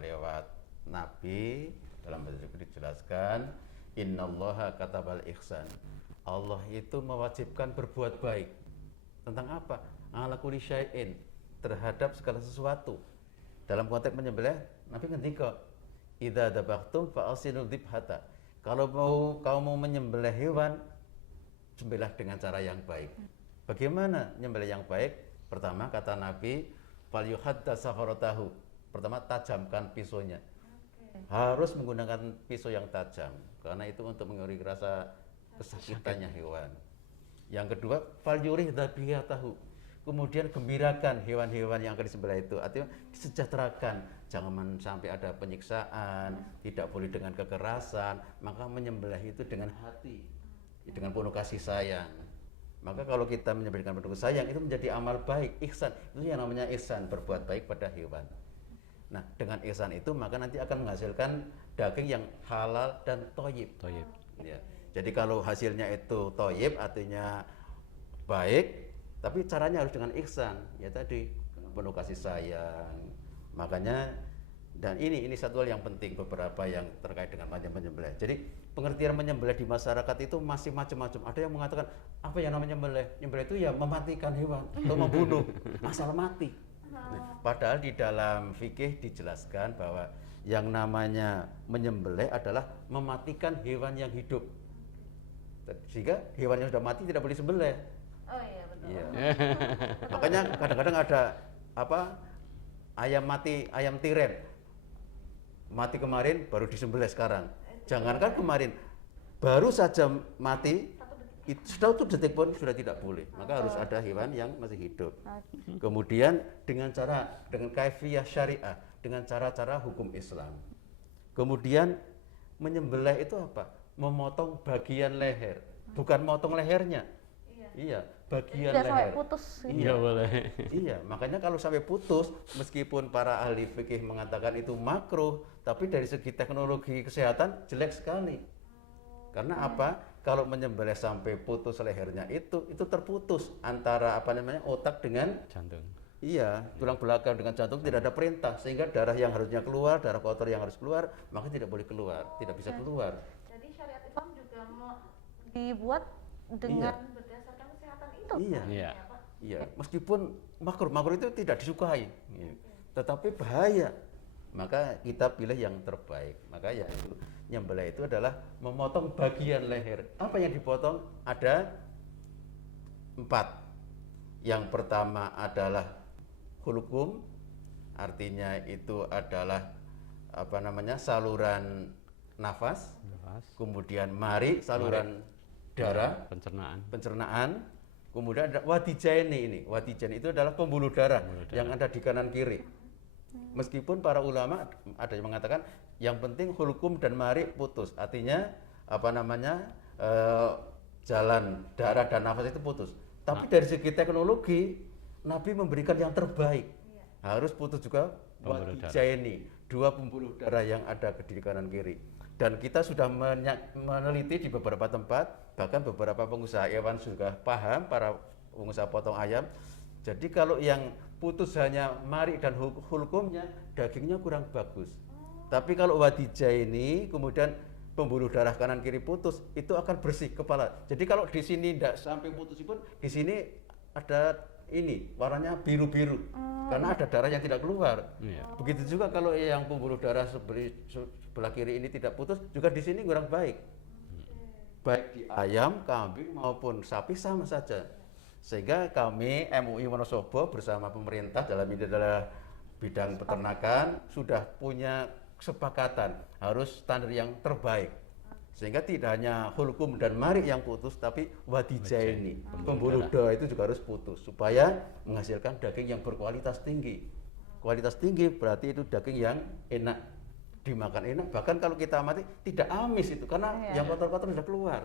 lewat Nabi, dalam hadis itu dijelaskan innallaha katabal ihsan. Allah itu mewajibkan berbuat baik. Tentang apa? Ala kulli syai'in, terhadap segala sesuatu. Dalam konteks menyembelih, Nabi ngendika, idza dabaqtum fa asinul dzibhata. Kalau kau mau menyembelih hewan, sembelih dengan cara yang baik. Bagaimana menyembelih yang baik? Pertama kata Nabi, falyuhadda safaratahu. Pertama tajamkan pisaunya. Harus menggunakan pisau yang tajam karena itu untuk mengurangi rasa kesakitannya hewan. Yang kedua, falyurih dzabihatahu. Kemudian gembirakan hewan-hewan yang akan disembelih itu, artinya disejahterakan, jangan sampai ada penyiksaan, tidak boleh dengan kekerasan, maka menyembelih itu dengan hati, dengan penuh kasih sayang. Maka kalau kita menyembelih dengan penuh kasih sayang itu menjadi amal baik, ihsan. Itu yang namanya ihsan, berbuat baik pada hewan. Nah, dengan ihsan itu maka nanti akan menghasilkan daging yang halal dan thayyib. Thayyib. Ya. Jadi kalau hasilnya itu thayyib artinya baik, tapi caranya harus dengan ihsan, ya tadi dengan penuh kasih sayang. Makanya Dan ini satu hal yang penting, beberapa yang terkait dengan penyembelih. Jadi pengertian menyembelih di masyarakat itu masih macam-macam. Ada yang mengatakan apa yang namanya menyembelih? Menyembelih itu ya mematikan hewan atau membunuh asal mati. Nah, padahal di dalam fikih dijelaskan bahwa yang namanya menyembelih adalah mematikan hewan yang hidup. Sehingga hewan yang sudah mati tidak boleh disembelih. Oh iya betul. Iya. Makanya kadang-kadang ada apa? Ayam mati, ayam tiren. Mati kemarin baru disembelih sekarang. Jangankan kemarin, baru saja mati, itu sudah 1 detik pun sudah tidak boleh. Maka harus ada hewan yang masih hidup. Kemudian dengan kaifiyah syariah, dengan cara-cara hukum Islam. Kemudian menyembelih itu apa? Memotong bagian leher, bukan motong lehernya. Iya, bagian Tidak sampai leher. putus. Iya boleh. Iya, makanya kalau sampai putus, meskipun para ahli fikih mengatakan itu makruh, tapi dari segi teknologi kesehatan jelek sekali. Karena apa? Kalau menyembelih sampai putus lehernya itu terputus antara apa namanya otak dengan Jantung. iya, tulang belakang dengan jantung tidak ada perintah, sehingga darah yang harusnya keluar, darah kotor yang harus keluar, maka tidak boleh keluar, tidak bisa keluar. Jadi syariat Islam juga dibuat dengan berdasarkan kesehatan itu. Iya. Iya. Iya, meskipun makruh itu tidak disukai, tetapi bahaya. Maka kita pilih yang terbaik. Maka ya itu nyembelih itu adalah memotong bagian leher. Apa yang dipotong? Ada 4. Yang pertama adalah hulqum, artinya itu adalah apa namanya saluran nafas. Kemudian mari, saluran darah, pencernaan. Kemudian ada wadijaini ini. Wadijaini itu adalah pembuluh darah yang ada di kanan kiri. Meskipun para ulama ada yang mengatakan yang penting hulqum dan mari putus. Artinya apa namanya jalan darah dan nafas itu putus. Tapi dari segi teknologi Nabi memberikan yang terbaik. Harus putus juga wadijaini, 2 pembuluh darah yang ada di kanan kiri. Dan kita sudah meneliti di beberapa tempat, bahkan beberapa pengusaha hewan sudah paham, para pengusaha potong ayam. Jadi kalau yang putus hanya mari dan hulqumnya, dagingnya kurang bagus. Tapi kalau wadijaini, kemudian pembuluh darah kanan kiri putus, itu akan bersih kepala. Jadi kalau di sini tidak sampai putus pun, di sini ada ini warnanya biru-biru, karena ada darah yang tidak keluar. Begitu juga kalau yang pembuluh darah sebelah kiri ini tidak putus, juga di sini kurang baik. Baik di ayam, kambing maupun sapi sama saja. Sehingga kami MUI Wonosobo bersama pemerintah dalam bidang peternakan sudah punya kesepakatan harus standar yang terbaik. Sehingga tidak hanya hulqum dan mari yang putus, tapi wadijaini, pembuluh darah itu juga harus putus supaya menghasilkan daging yang berkualitas tinggi. Kualitas tinggi berarti itu daging yang enak, dimakan enak. Bahkan kalau kita amati tidak amis itu karena yang kotor-kotor sudah keluar.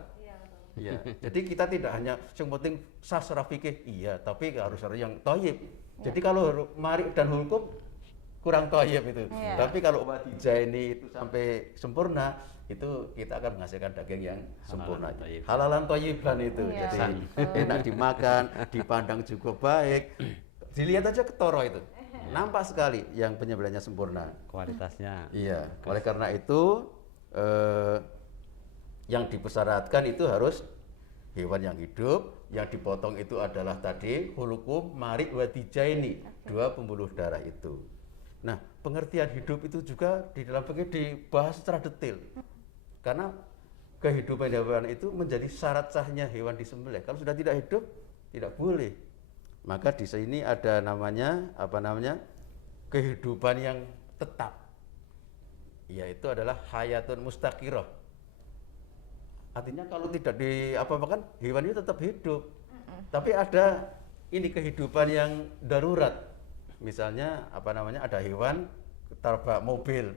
Ya, jadi kita tidak hanya yang penting sastra fikih, iya, tapi harus ada yang thayyib. Jadi kalau mari dan hulqum kurang thayyib itu. Tapi kalau wadijaini itu sampai sempurna, itu kita akan menghasilkan daging yang sempurna. Halalan thayyiban itu. Jadi enak dimakan, dipandang juga baik. Dilihat aja ketoro itu. Nampak sekali yang penyembelihannya sempurna. Kualitasnya. Iya, oleh karena itu yang dipersyaratkan itu harus hewan yang hidup, yang dipotong itu adalah tadi hulqum, mari, wadijaini, 2 pembuluh darah itu. Nah, pengertian hidup itu juga di dalam fikih dibahas secara detail. Karena kehidupan hewan itu menjadi syarat sahnya hewan disembelih. Kalau sudah tidak hidup, tidak boleh. Maka di sini ada namanya apa namanya? Kehidupan yang tetap. Yaitu adalah hayatun mustaqirah. Artinya kalau tidak diapa-apakan, hewan itu tetap hidup. Tapi ada ini kehidupan yang darurat. Misalnya apa namanya? Ada hewan ketabrak mobil.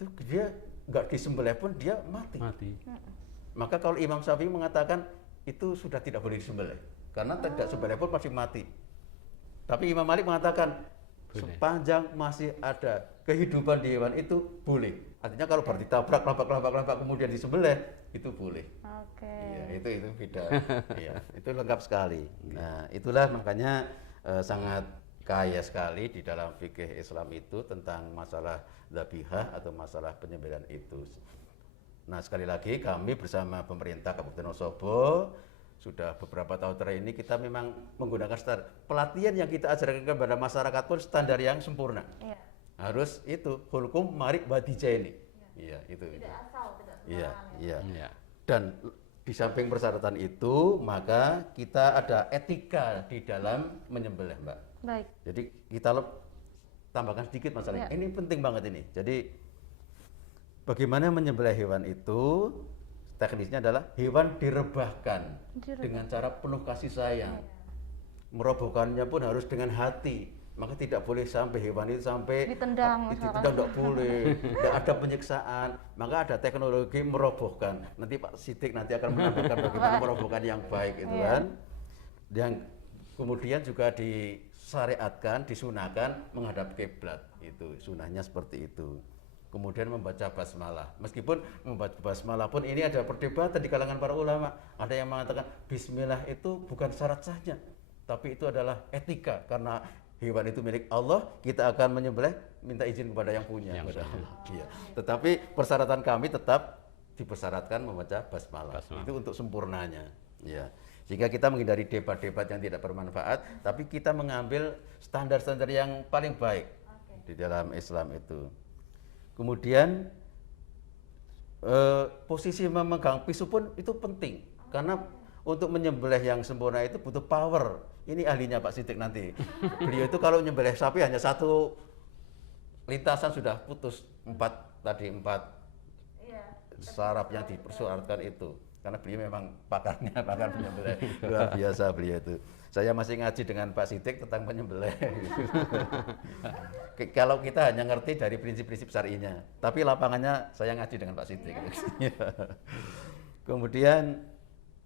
Itu dia nggak disembelih pun dia mati. Maka kalau Imam Syafi'i mengatakan itu sudah tidak boleh disembelih karena tidak sembelih pun masih mati. Tapi Imam Malik mengatakan sepanjang masih ada kehidupan di hewan itu boleh. Artinya kalau baru ditabrak, lampak kemudian disembelih itu boleh. Ya, itu beda. Ya, itu lengkap sekali. Nah, itulah makanya sangat kaya sekali di dalam fikih Islam itu tentang masalah dzabihah atau masalah penyembelihan itu. Nah, sekali lagi kami bersama pemerintah Kabupaten Wonosobo sudah beberapa tahun terakhir ini kita memang menggunakan standar pelatihan yang kita ajarkan kepada masyarakat pun standar yang sempurna. Iya. Harus itu hulkum marik badijaini. Iya, itu. Tidak asal, tidak Iya, sembarangan. iya. Iya. Dan di samping persyaratan itu, maka kita ada etika di dalam menyembelih, Mbak. Baik. Jadi kita tambahkan sedikit masalah Ya. ini penting banget ini. Jadi bagaimana menyembelih hewan itu teknisnya adalah hewan direbahkan dengan cara penuh kasih sayang. Merobohkannya pun harus dengan hati. Maka tidak boleh sampai hewan itu sampai Ditendang ditendang, misalkan. tidak boleh, tidak ada penyiksaan. Maka ada teknologi merobohkan. Nanti Pak Sidik nanti akan menambahkan bagaimana merobohkan yang baik itu Iya. kan. Yang kemudian juga disyariatkan, disunahkan menghadap kiblat itu, sunahnya seperti itu. Kemudian membaca basmalah. Meskipun membaca basmalah pun ini ada perdebatan di kalangan para ulama. Ada yang mengatakan bismillah itu bukan syarat sahnya, tapi itu adalah etika karena hewan itu milik Allah, kita akan menyembelih minta izin kepada yang punya. Iya. Tetapi persyaratan kami tetap dipersyaratkan membaca basmalah. Itu untuk sempurnanya. Ya. Sehingga kita menghindari debat-debat yang tidak bermanfaat, tapi kita mengambil standar-standar yang paling baik di dalam Islam itu. Kemudian posisi memegang pisau pun itu penting karena untuk menyembelih yang sempurna itu butuh power. Ini ahlinya Pak Sidik nanti. Beliau itu kalau menyembelih sapi hanya satu lintasan sudah putus empat saraf yang dipersyaratkan itu. Karena beliau memang pakarnya, pakar penyembelih. Luar biasa beliau itu. Saya masih ngaji dengan Pak Sidik tentang penyembelih. Kalau kita hanya ngerti dari prinsip-prinsip syar'inya, tapi lapangannya saya ngaji dengan Pak Sidik. Kemudian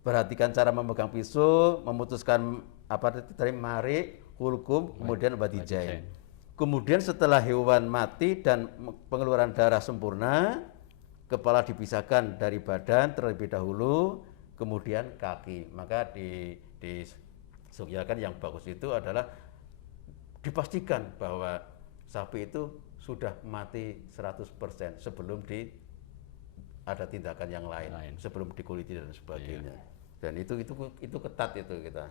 perhatikan cara memegang pisau, memutuskan apa tadi marik, hulkum, kemudian badijain. Kemudian setelah hewan mati dan pengeluaran darah sempurna, kepala dipisahkan dari badan terlebih dahulu, kemudian kaki. Maka disugyakan yang bagus itu adalah dipastikan bahwa sapi itu sudah mati 100% sebelum ada tindakan yang lain. Sebelum dikuliti dan sebagainya. Dan itu ketat itu kita.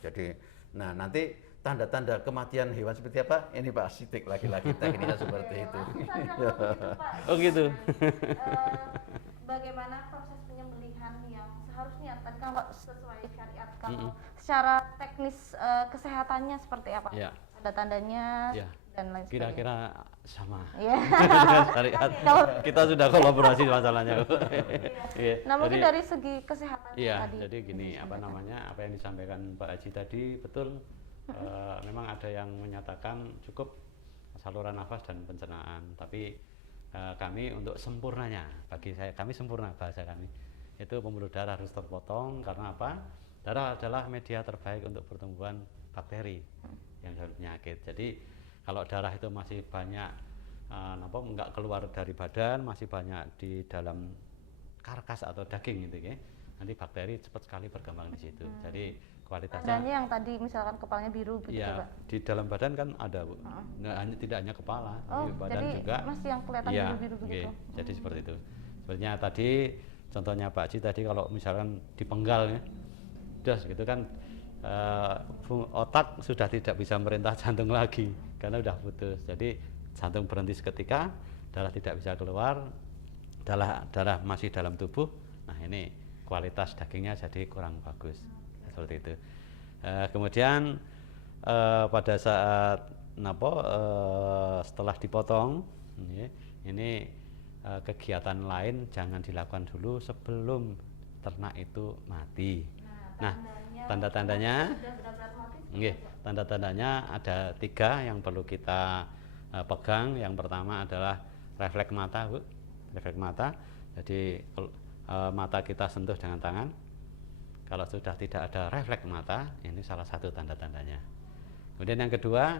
Jadi, nah nanti tanda-tanda kematian hewan seperti apa? Ini Pak Sidik laki-laki tekniknya seperti itu. Oh gitu. Bagaimana proses penyembelihan yang seharusnya tadi kalau sesuai syariat, kalau secara teknis kesehatannya seperti apa? Ya. Tanda-tandanya Ya. dan lain sebagainya. Kira-kira sama. Iya. Dengan syariat. Kita sudah kolaborasi masalahnya. Iya. Nah mungkin Jadi- dari segi kesehatan Iya, tadi. jadi gini, apa yang disampaikan Pak Haji tadi betul. Memang ada yang menyatakan cukup saluran nafas dan pencernaan, tapi kami untuk sempurnanya, bagi saya kami sempurna bahasa kami itu pembuluh darah harus terpotong karena apa? Darah adalah media terbaik untuk pertumbuhan bakteri yang penyakit. Jadi kalau darah itu masih banyak nggak keluar dari badan, masih banyak di dalam karkas atau daging gitu ya, nanti bakteri cepat sekali berkembang di situ. Jadi kualitasnya Tandanya yang tadi misalkan kepalanya biru gitu ya, Pak. di dalam badan kan ada Bu. Tidak hanya kepala, Oh, di badan jadi juga. masih yang kelihatan Iya, biru-biru begitu. nggih. Jadi seperti itu. Sebenarnya tadi contohnya Pak Haji tadi kalau misalkan dipenggal ya, das gitu kan otak sudah tidak bisa merintah jantung lagi karena udah putus. Jadi jantung berhenti seketika, darah tidak bisa keluar, darah masih dalam tubuh. Nah ini kualitas dagingnya jadi kurang bagus. Seperti itu. Kemudian pada saat setelah dipotong, ini kegiatan lain jangan dilakukan dulu sebelum ternak itu mati. Nah, tanda-tandanya, tanda-tandanya ada 3 yang perlu kita pegang. Yang pertama adalah refleks mata, Bu. Refleks mata. Jadi mata kita sentuh dengan tangan. Kalau sudah tidak ada refleks mata, ini salah satu tanda-tandanya. Kemudian yang kedua,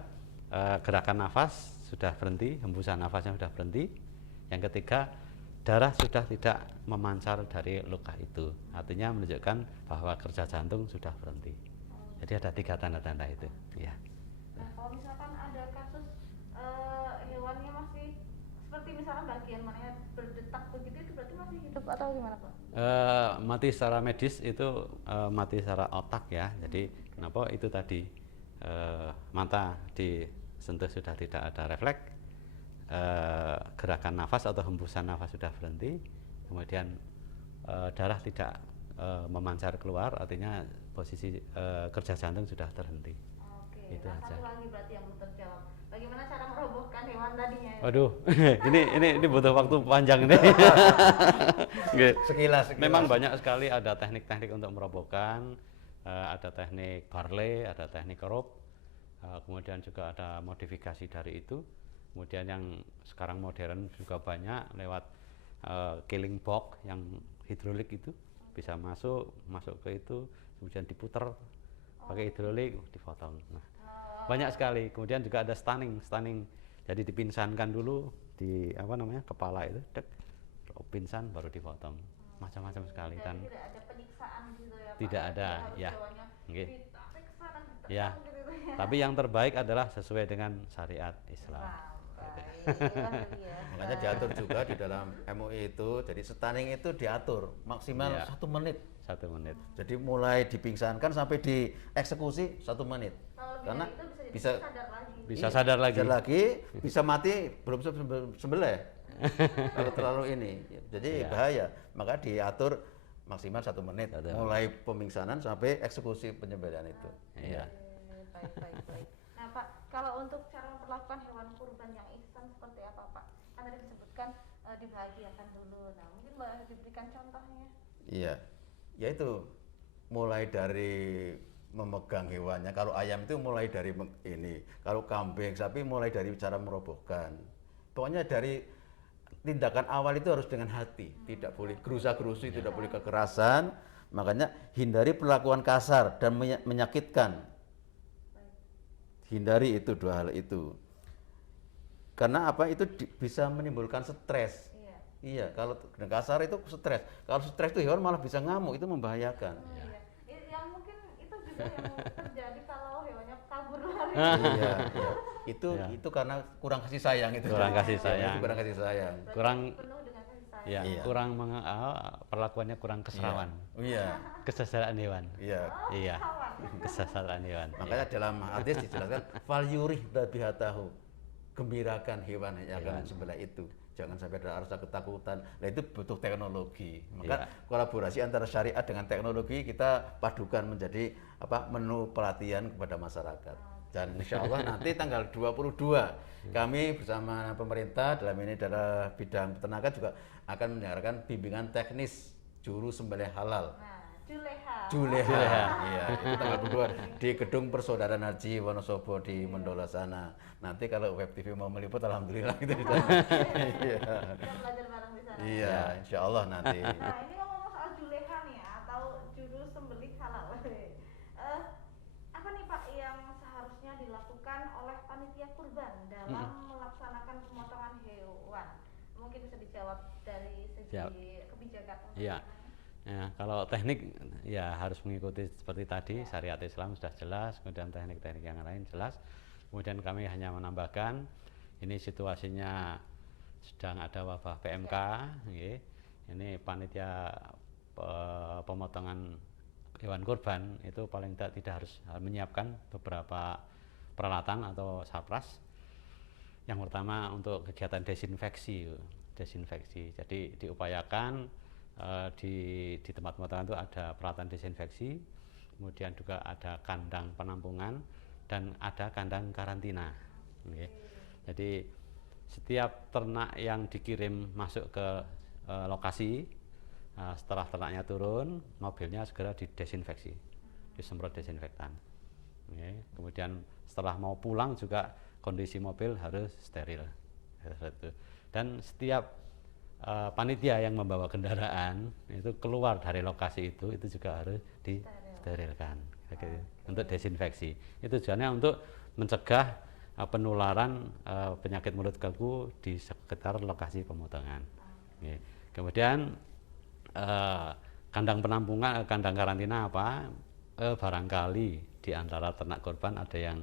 gerakan nafas sudah berhenti, hembusan nafasnya sudah berhenti. Yang ketiga, darah sudah tidak memancar dari luka itu. Artinya menunjukkan bahwa kerja jantung sudah berhenti. Jadi ada 3 tanda-tanda itu. Ya. Nah, kalau misalkan ada kasus hewannya masih seperti misalkan bagian mananya berdetak begitu, itu berarti masih hidup atau gimana Pak? Mati secara medis itu mati secara otak ya. Jadi kenapa itu tadi mata disentuh sudah tidak ada refleks, gerakan nafas atau hembusan nafas sudah berhenti, kemudian darah tidak memancar keluar, artinya posisi kerja jantung sudah terhenti. Oke, Itu nah aja. satu lagi berarti yang belum terjawab. Bagaimana cara merobohkan hewan tadinya? Waduh, ini butuh waktu panjang ini. Oke. Sekilas. Memang banyak sekali ada teknik-teknik untuk merobohkan, ada teknik barley, ada teknik rope, kemudian juga ada modifikasi dari itu. Kemudian yang sekarang modern juga banyak lewat killing box yang hidrolik itu bisa masuk ke itu, kemudian diputer pakai hidrolik, dipotong. Nah, banyak sekali. Kemudian juga ada stunning, jadi dipinsankan dulu di kepala itu, pinsan baru dipotong. Macam-macam sekali. Jadi Dan tidak ada penyiksaan gitu ya Pak? tidak ada, Harus ya. hewannya Nggih. ditarik ke sana, ditekan Ya. gitu ya. Tapi yang terbaik adalah sesuai dengan syariat Islam. Makanya diatur juga di dalam MUI itu, jadi stunning itu diatur maksimal Iya. 1 menit. 1 menit. Jadi mulai dipingsankan sampai dieksekusi 1 menit. Kalau lebih Karena dari itu bisa sadar lagi. Bisa sadar lagi. Bisa lagi, bisa mati belum sembelih. Kalau terlalu ini, jadi Iya. bahaya. Maka diatur maksimal 1 menit, 1 mulai pemingsanan sampai eksekusi penyembelihan itu. Iya. Baik. Nah Pak, kalau untuk cara memperlakukan hewan kurban yang ihsan seperti apa Pak? Kan tadi disebutkan dibahagiakan dulu. Nah mungkin boleh diberikan contohnya. Iya, yaitu mulai dari memegang hewannya. Kalau ayam itu mulai dari ini, kalau kambing, sapi mulai dari cara merobohkan. Pokoknya dari tindakan awal itu harus dengan hati, tidak boleh gerusa-gerusu, tidak boleh kekerasan. Makanya hindari perlakuan kasar dan menyakitkan. Hindari itu 2 hal itu. Karena apa? Itu bisa menimbulkan stres. Iya, kalau dengan kasar itu stres. Kalau stres itu hewan malah bisa ngamuk, itu membahayakan. Iya. Yang mungkin itu juga yang terjadi kalau hewannya kabur lari. Iya. Itu karena kurang kasih sayang itu. Kurang kasih sayang. Itu kurang kasih sayang. Berarti Kurang penuh dengan kasih sayang. ya, Iya. kurang perlakuannya kurang keserawan. Iya. Kesetaraan hewan. Iya. Iya. Kesetaraan hewan. Makanya dalam hadis dijelaskan fal yurih dabihatahu. Gembirakan hewan yang akan sebelah itu. Jangan sampai ada rasa ketakutan. Nah itu butuh teknologi. Maka kolaborasi antara syariat dengan teknologi kita padukan menjadi menu pelatihan kepada masyarakat. Dan insya Allah nanti tanggal 22 kami bersama pemerintah dalam ini adalah bidang peternakan juga akan menyelenggarakan bimbingan teknis juru sembelih halal. Nah, Juleha. Iya, itu tanggal 22 di Gedung Persaudaraan Haji Wonosobo di Mendola sana. Nanti kalau Web TV mau meliput alhamdulillah gitu di sana. Iya. Kita belajar bareng di sana. Iya, insya Allah nanti. Nah, ini ngomong soal juleha nih ya, atau juru sembelih halal. Apa nih Pak yang seharusnya dilakukan oleh panitia kurban dalam melaksanakan pemotongan hewan? Mungkin bisa dijawab dari segi Siap. kebijakan. Iya. Ya, kalau teknik ya harus mengikuti seperti tadi, syariat Islam sudah jelas, kemudian teknik-teknik yang lain jelas. Kemudian kami hanya menambahkan ini situasinya sedang ada wabah PMK, nggih. Ini panitia pemotongan hewan kurban itu paling tidak harus menyiapkan beberapa peralatan atau sapras. Yang pertama untuk kegiatan desinfeksi. Jadi diupayakan di tempat pemotongan itu ada peralatan desinfeksi, kemudian juga ada kandang penampungan dan ada kandang karantina. Okay. Jadi setiap ternak yang dikirim masuk ke lokasi, setelah ternaknya turun, mobilnya segera didesinfeksi, disemprot desinfektan. Okay. Kemudian setelah mau pulang juga kondisi mobil harus steril. Dan setiap panitia yang membawa kendaraan itu keluar dari lokasi itu juga harus disterilkan untuk desinfeksi. Itu tujuannya untuk mencegah penularan penyakit mulut kuku di sekitar lokasi pemotongan. Kemudian kandang penampungan, kandang karantina apa? Barangkali di antara ternak korban ada yang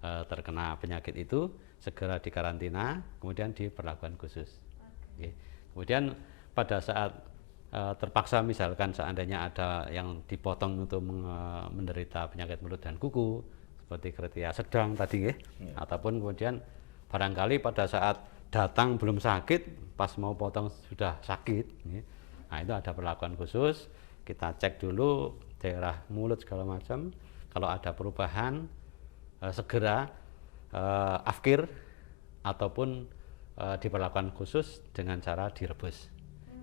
terkena penyakit itu segera dikarantina, kemudian diperlakukan khusus. Oke. Kemudian pada saat terpaksa misalkan seandainya ada yang dipotong untuk menderita penyakit mulut dan kuku seperti kriteria sedang tadi ataupun kemudian barangkali pada saat datang belum sakit, pas mau potong sudah sakit, nah itu ada perlakuan khusus. Kita cek dulu daerah mulut segala macam, kalau ada perubahan segera afkir ataupun diperlakukan khusus dengan cara direbus.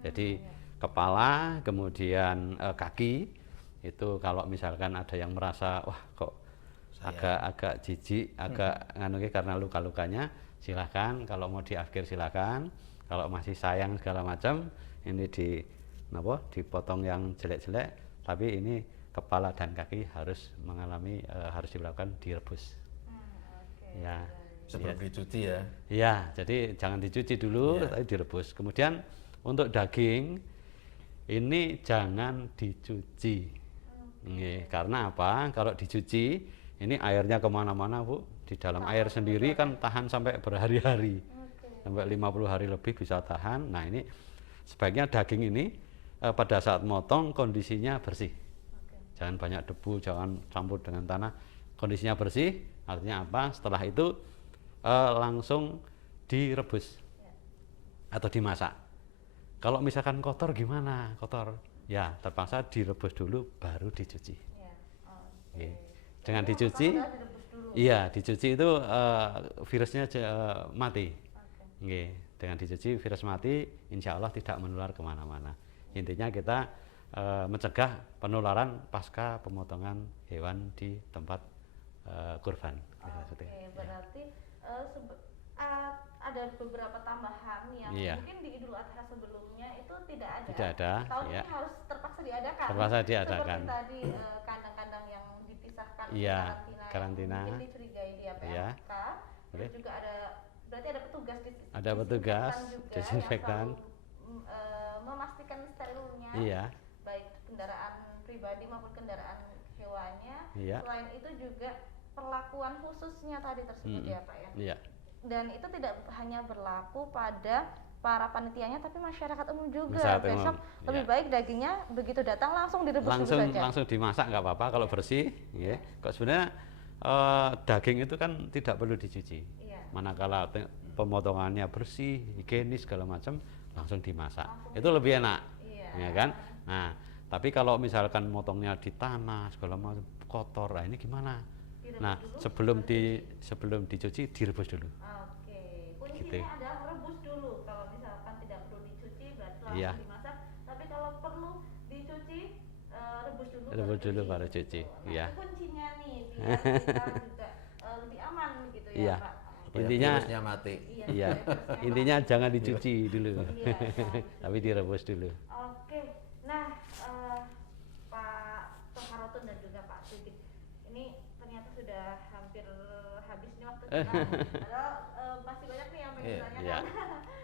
Jadi kepala, kemudian kaki itu kalau misalkan ada yang merasa wah kok agak jijik, agak nganuki karena luka-lukanya, silahkan. Kalau mau diafkir silahkan. Kalau masih sayang segala macam, ini dipotong yang jelek-jelek. Tapi ini kepala dan kaki harus mengalami harus dilakukan direbus. Ya. Sebelum dicuci ya. Iya, jadi jangan dicuci dulu, tapi direbus. Kemudian untuk daging ini jangan dicuci, karena apa? Kalau dicuci, ini airnya kemana-mana Bu. Di dalam air sendiri kan tahan sampai berhari-hari, sampai 50 hari lebih bisa tahan. Nah ini sebaiknya daging ini pada saat motong kondisinya bersih, jangan banyak debu, jangan campur dengan tanah. Kondisinya bersih, artinya apa? Setelah itu langsung direbus atau dimasak. Kalau misalkan kotor gimana? Kotor, ya terpaksa direbus dulu baru dicuci. Dengan dicuci, iya dicuci itu virusnya mati. Dengan dicuci virus mati, insya Allah tidak menular kemana-mana. Intinya kita mencegah penularan pasca pemotongan hewan di tempat kurban. Berarti ada beberapa tambahan yang mungkin di Idul Adha sebelumnya itu tidak ada. Tidak ada. Tahun ini harus terpaksa diadakan. Terpaksa diadakan. Seperti tadi kandang-kandang yang dipisahkan karantina. Yang mungkin dicurigai di PMK. Terus juga berarti ada petugas desinfektan. Memastikan sterilnya. Baik kendaraan pribadi maupun kendaraan hewannya. Selain itu juga perlakuan khususnya tadi tersebut ya Pak ya. Iya. Dan itu tidak hanya berlaku pada para panitianya tapi masyarakat umum juga. Besok lebih baik dagingnya begitu datang langsung direbus dulu saja. Langsung dimasak nggak apa-apa kalau bersih. Kok sebenarnya daging itu kan tidak perlu dicuci. Manakala pemotongannya bersih, higienis segala macam, langsung dimasak. Itu lebih enak, ya kan? Nah, tapi kalau misalkan motongnya di tanah segala macam kotor, nah ini gimana? Nah, sebelum dicuci direbus dulu. Kuncinya adalah rebus dulu. Kalau misalkan tidak perlu dicuci berarti langsung dimasak. Tapi kalau perlu dicuci rebus dulu baru cuci. Itu kuncinya nih biar kita juga lebih aman gitu ya Pak. Intinya virusnya mati. Intinya jangan dicuci dulu. Tapi direbus dulu. Oke. Nah, Pak Toharotun dan juga Pak Siddiq, ini ternyata sudah hampir habis nih waktu kita. Padahal masih banyak nih yang pengen ditanyakan.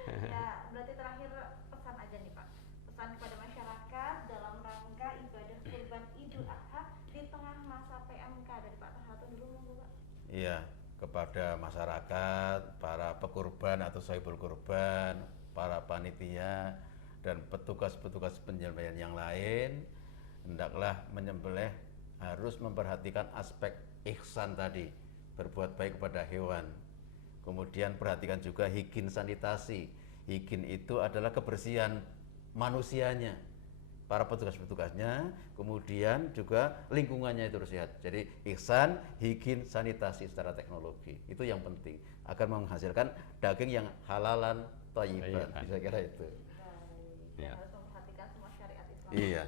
Ya, berarti terakhir pesan aja nih Pak. Pesan kepada masyarakat dalam rangka ibadah kurban Idul Adha di tengah masa PMK dari Pak Toharotun dulu monggo Pak. Iya, kepada masyarakat, para pekurban atau sahibul kurban, para panitia dan petugas-petugas penyembelihan yang lain, hendaklah menyembelih harus memperhatikan aspek ihsan tadi, berbuat baik kepada hewan. Kemudian perhatikan juga higien sanitasi. Higien itu adalah kebersihan manusianya, para petugas-petugasnya, kemudian juga lingkungannya itu harus sehat. Jadi ihsan, higien, sanitasi secara teknologi itu yang penting agar menghasilkan daging yang halalan, thayyiban. Bisa kira itu. Harus memperhatikan semua syariat Islam. Iya.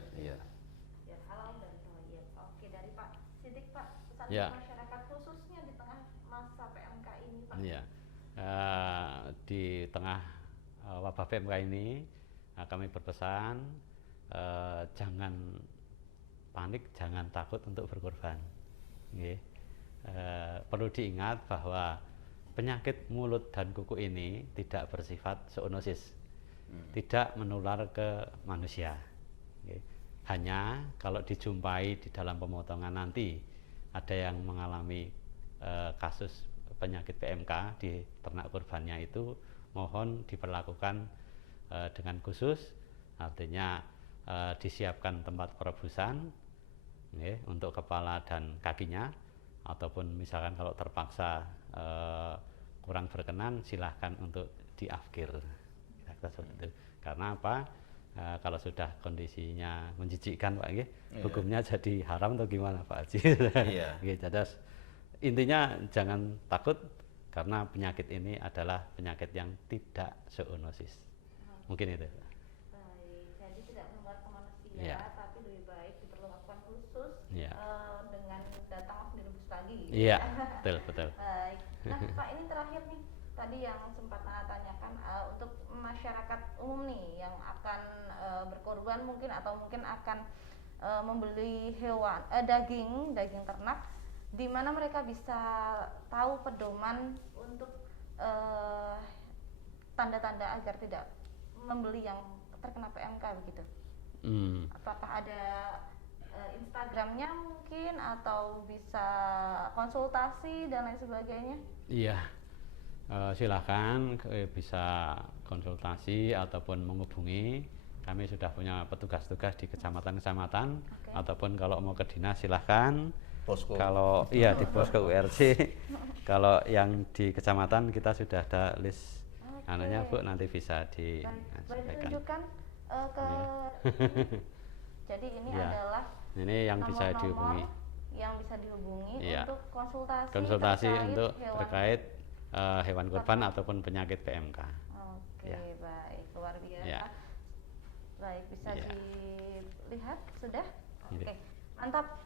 Ya, halal dan thayyib. Oke, dari Pak Siddiq Pak, pesan masyarakat khususnya di tengah masa PMK ini Pak. Di tengah wabah PMK ini kami berpesan jangan panik, jangan takut untuk berkorban. Perlu diingat bahwa penyakit mulut dan kuku ini tidak bersifat zoonosis, tidak menular ke manusia. Hanya kalau dijumpai di dalam pemotongan nanti ada yang mengalami kasus penyakit PMK di ternak kurbannya itu mohon diperlakukan dengan khusus, artinya disiapkan tempat perebusan untuk kepala dan kakinya, ataupun misalkan kalau terpaksa kurang berkenan silahkan untuk diafkir. Karena apa? Kalau sudah kondisinya menjijikkan Pak, hukumnya jadi haram atau gimana Pak Haji? Jadi intinya jangan takut, karena penyakit ini adalah penyakit yang tidak zoonosis. Mungkin itu. Baik, jadi tidak menular ke manusia, tapi lebih baik diperlakukan khusus dengan datang langsung direbus lagi. Iya, betul. Baik. Nah, Pak, ini terakhir nih, tadi yang sempat Nana tanyakan untuk masyarakat umum nih yang akan berkorban mungkin atau mungkin akan membeli hewan daging ternak, di mana mereka bisa tahu pedoman untuk tanda-tanda agar tidak membeli yang terkena PMK begitu. Apakah ada Instagramnya mungkin, atau bisa konsultasi dan lain sebagainya? Iya, silakan bisa konsultasi ataupun menghubungi. Kami sudah punya petugas-tugas di kecamatan-kecamatan, ataupun kalau mau ke dinas silahkan. Posko. Kalau iya di posko URC, kalau yang di kecamatan kita sudah ada list anunya Bu, nanti bisa Boleh disampaikan. tunjukkan ke jadi ini adalah ini yang bisa dihubungi, yang bisa dihubungi untuk konsultasi untuk hewan. terkait hewan kurban ataupun penyakit PMK. Baik, luar biasa. Baik, bisa dilihat sudah. Mantap.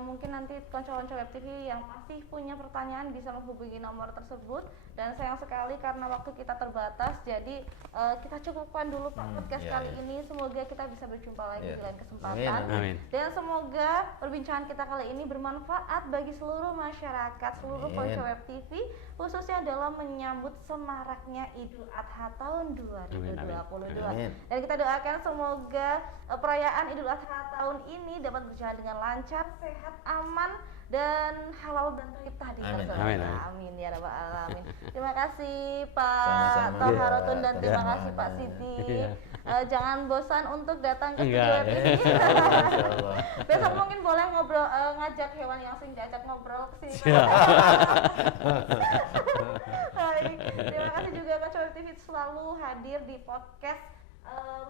Mungkin nanti konco-konco Web TV yang masih punya pertanyaan bisa menghubungi nomor tersebut, dan sayang sekali karena waktu kita terbatas, jadi kita cukupkan dulu Pak podcast kali ini. Semoga kita bisa berjumpa lagi di lain kesempatan. Amin. Dan semoga perbincangan kita kali ini bermanfaat bagi seluruh masyarakat, seluruh konco Web TV, khususnya dalam menyambut semaraknya Idul Adha tahun 2022. Dan kita doakan semoga perayaan Idul Adha tahun ini dapat berjalan dengan lancar, sehat, aman, dan halal dan thayyib tadi. Amin ya rabbal alamin. Terima kasih Pak Thaharotun dan terima kasih Pak Siti. Jangan bosan untuk datang ke studio Web TV. Besok mungkin boleh ngobrol, ngajak hewan yang sering diajak ngobrol ke sini. Terima kasih juga Kak Web TV selalu hadir di podcast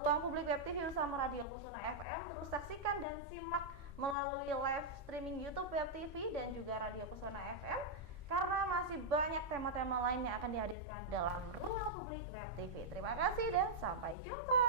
Ruang Publik Web TV bersama Radio Pesona FM. Terus saksikan dan simak melalui live streaming YouTube Web TV dan juga Radio Pesona FM, karena masih banyak tema-tema lain yang akan dihadirkan dalam Ruang Publik Web TV. Terima kasih dan sampai jumpa.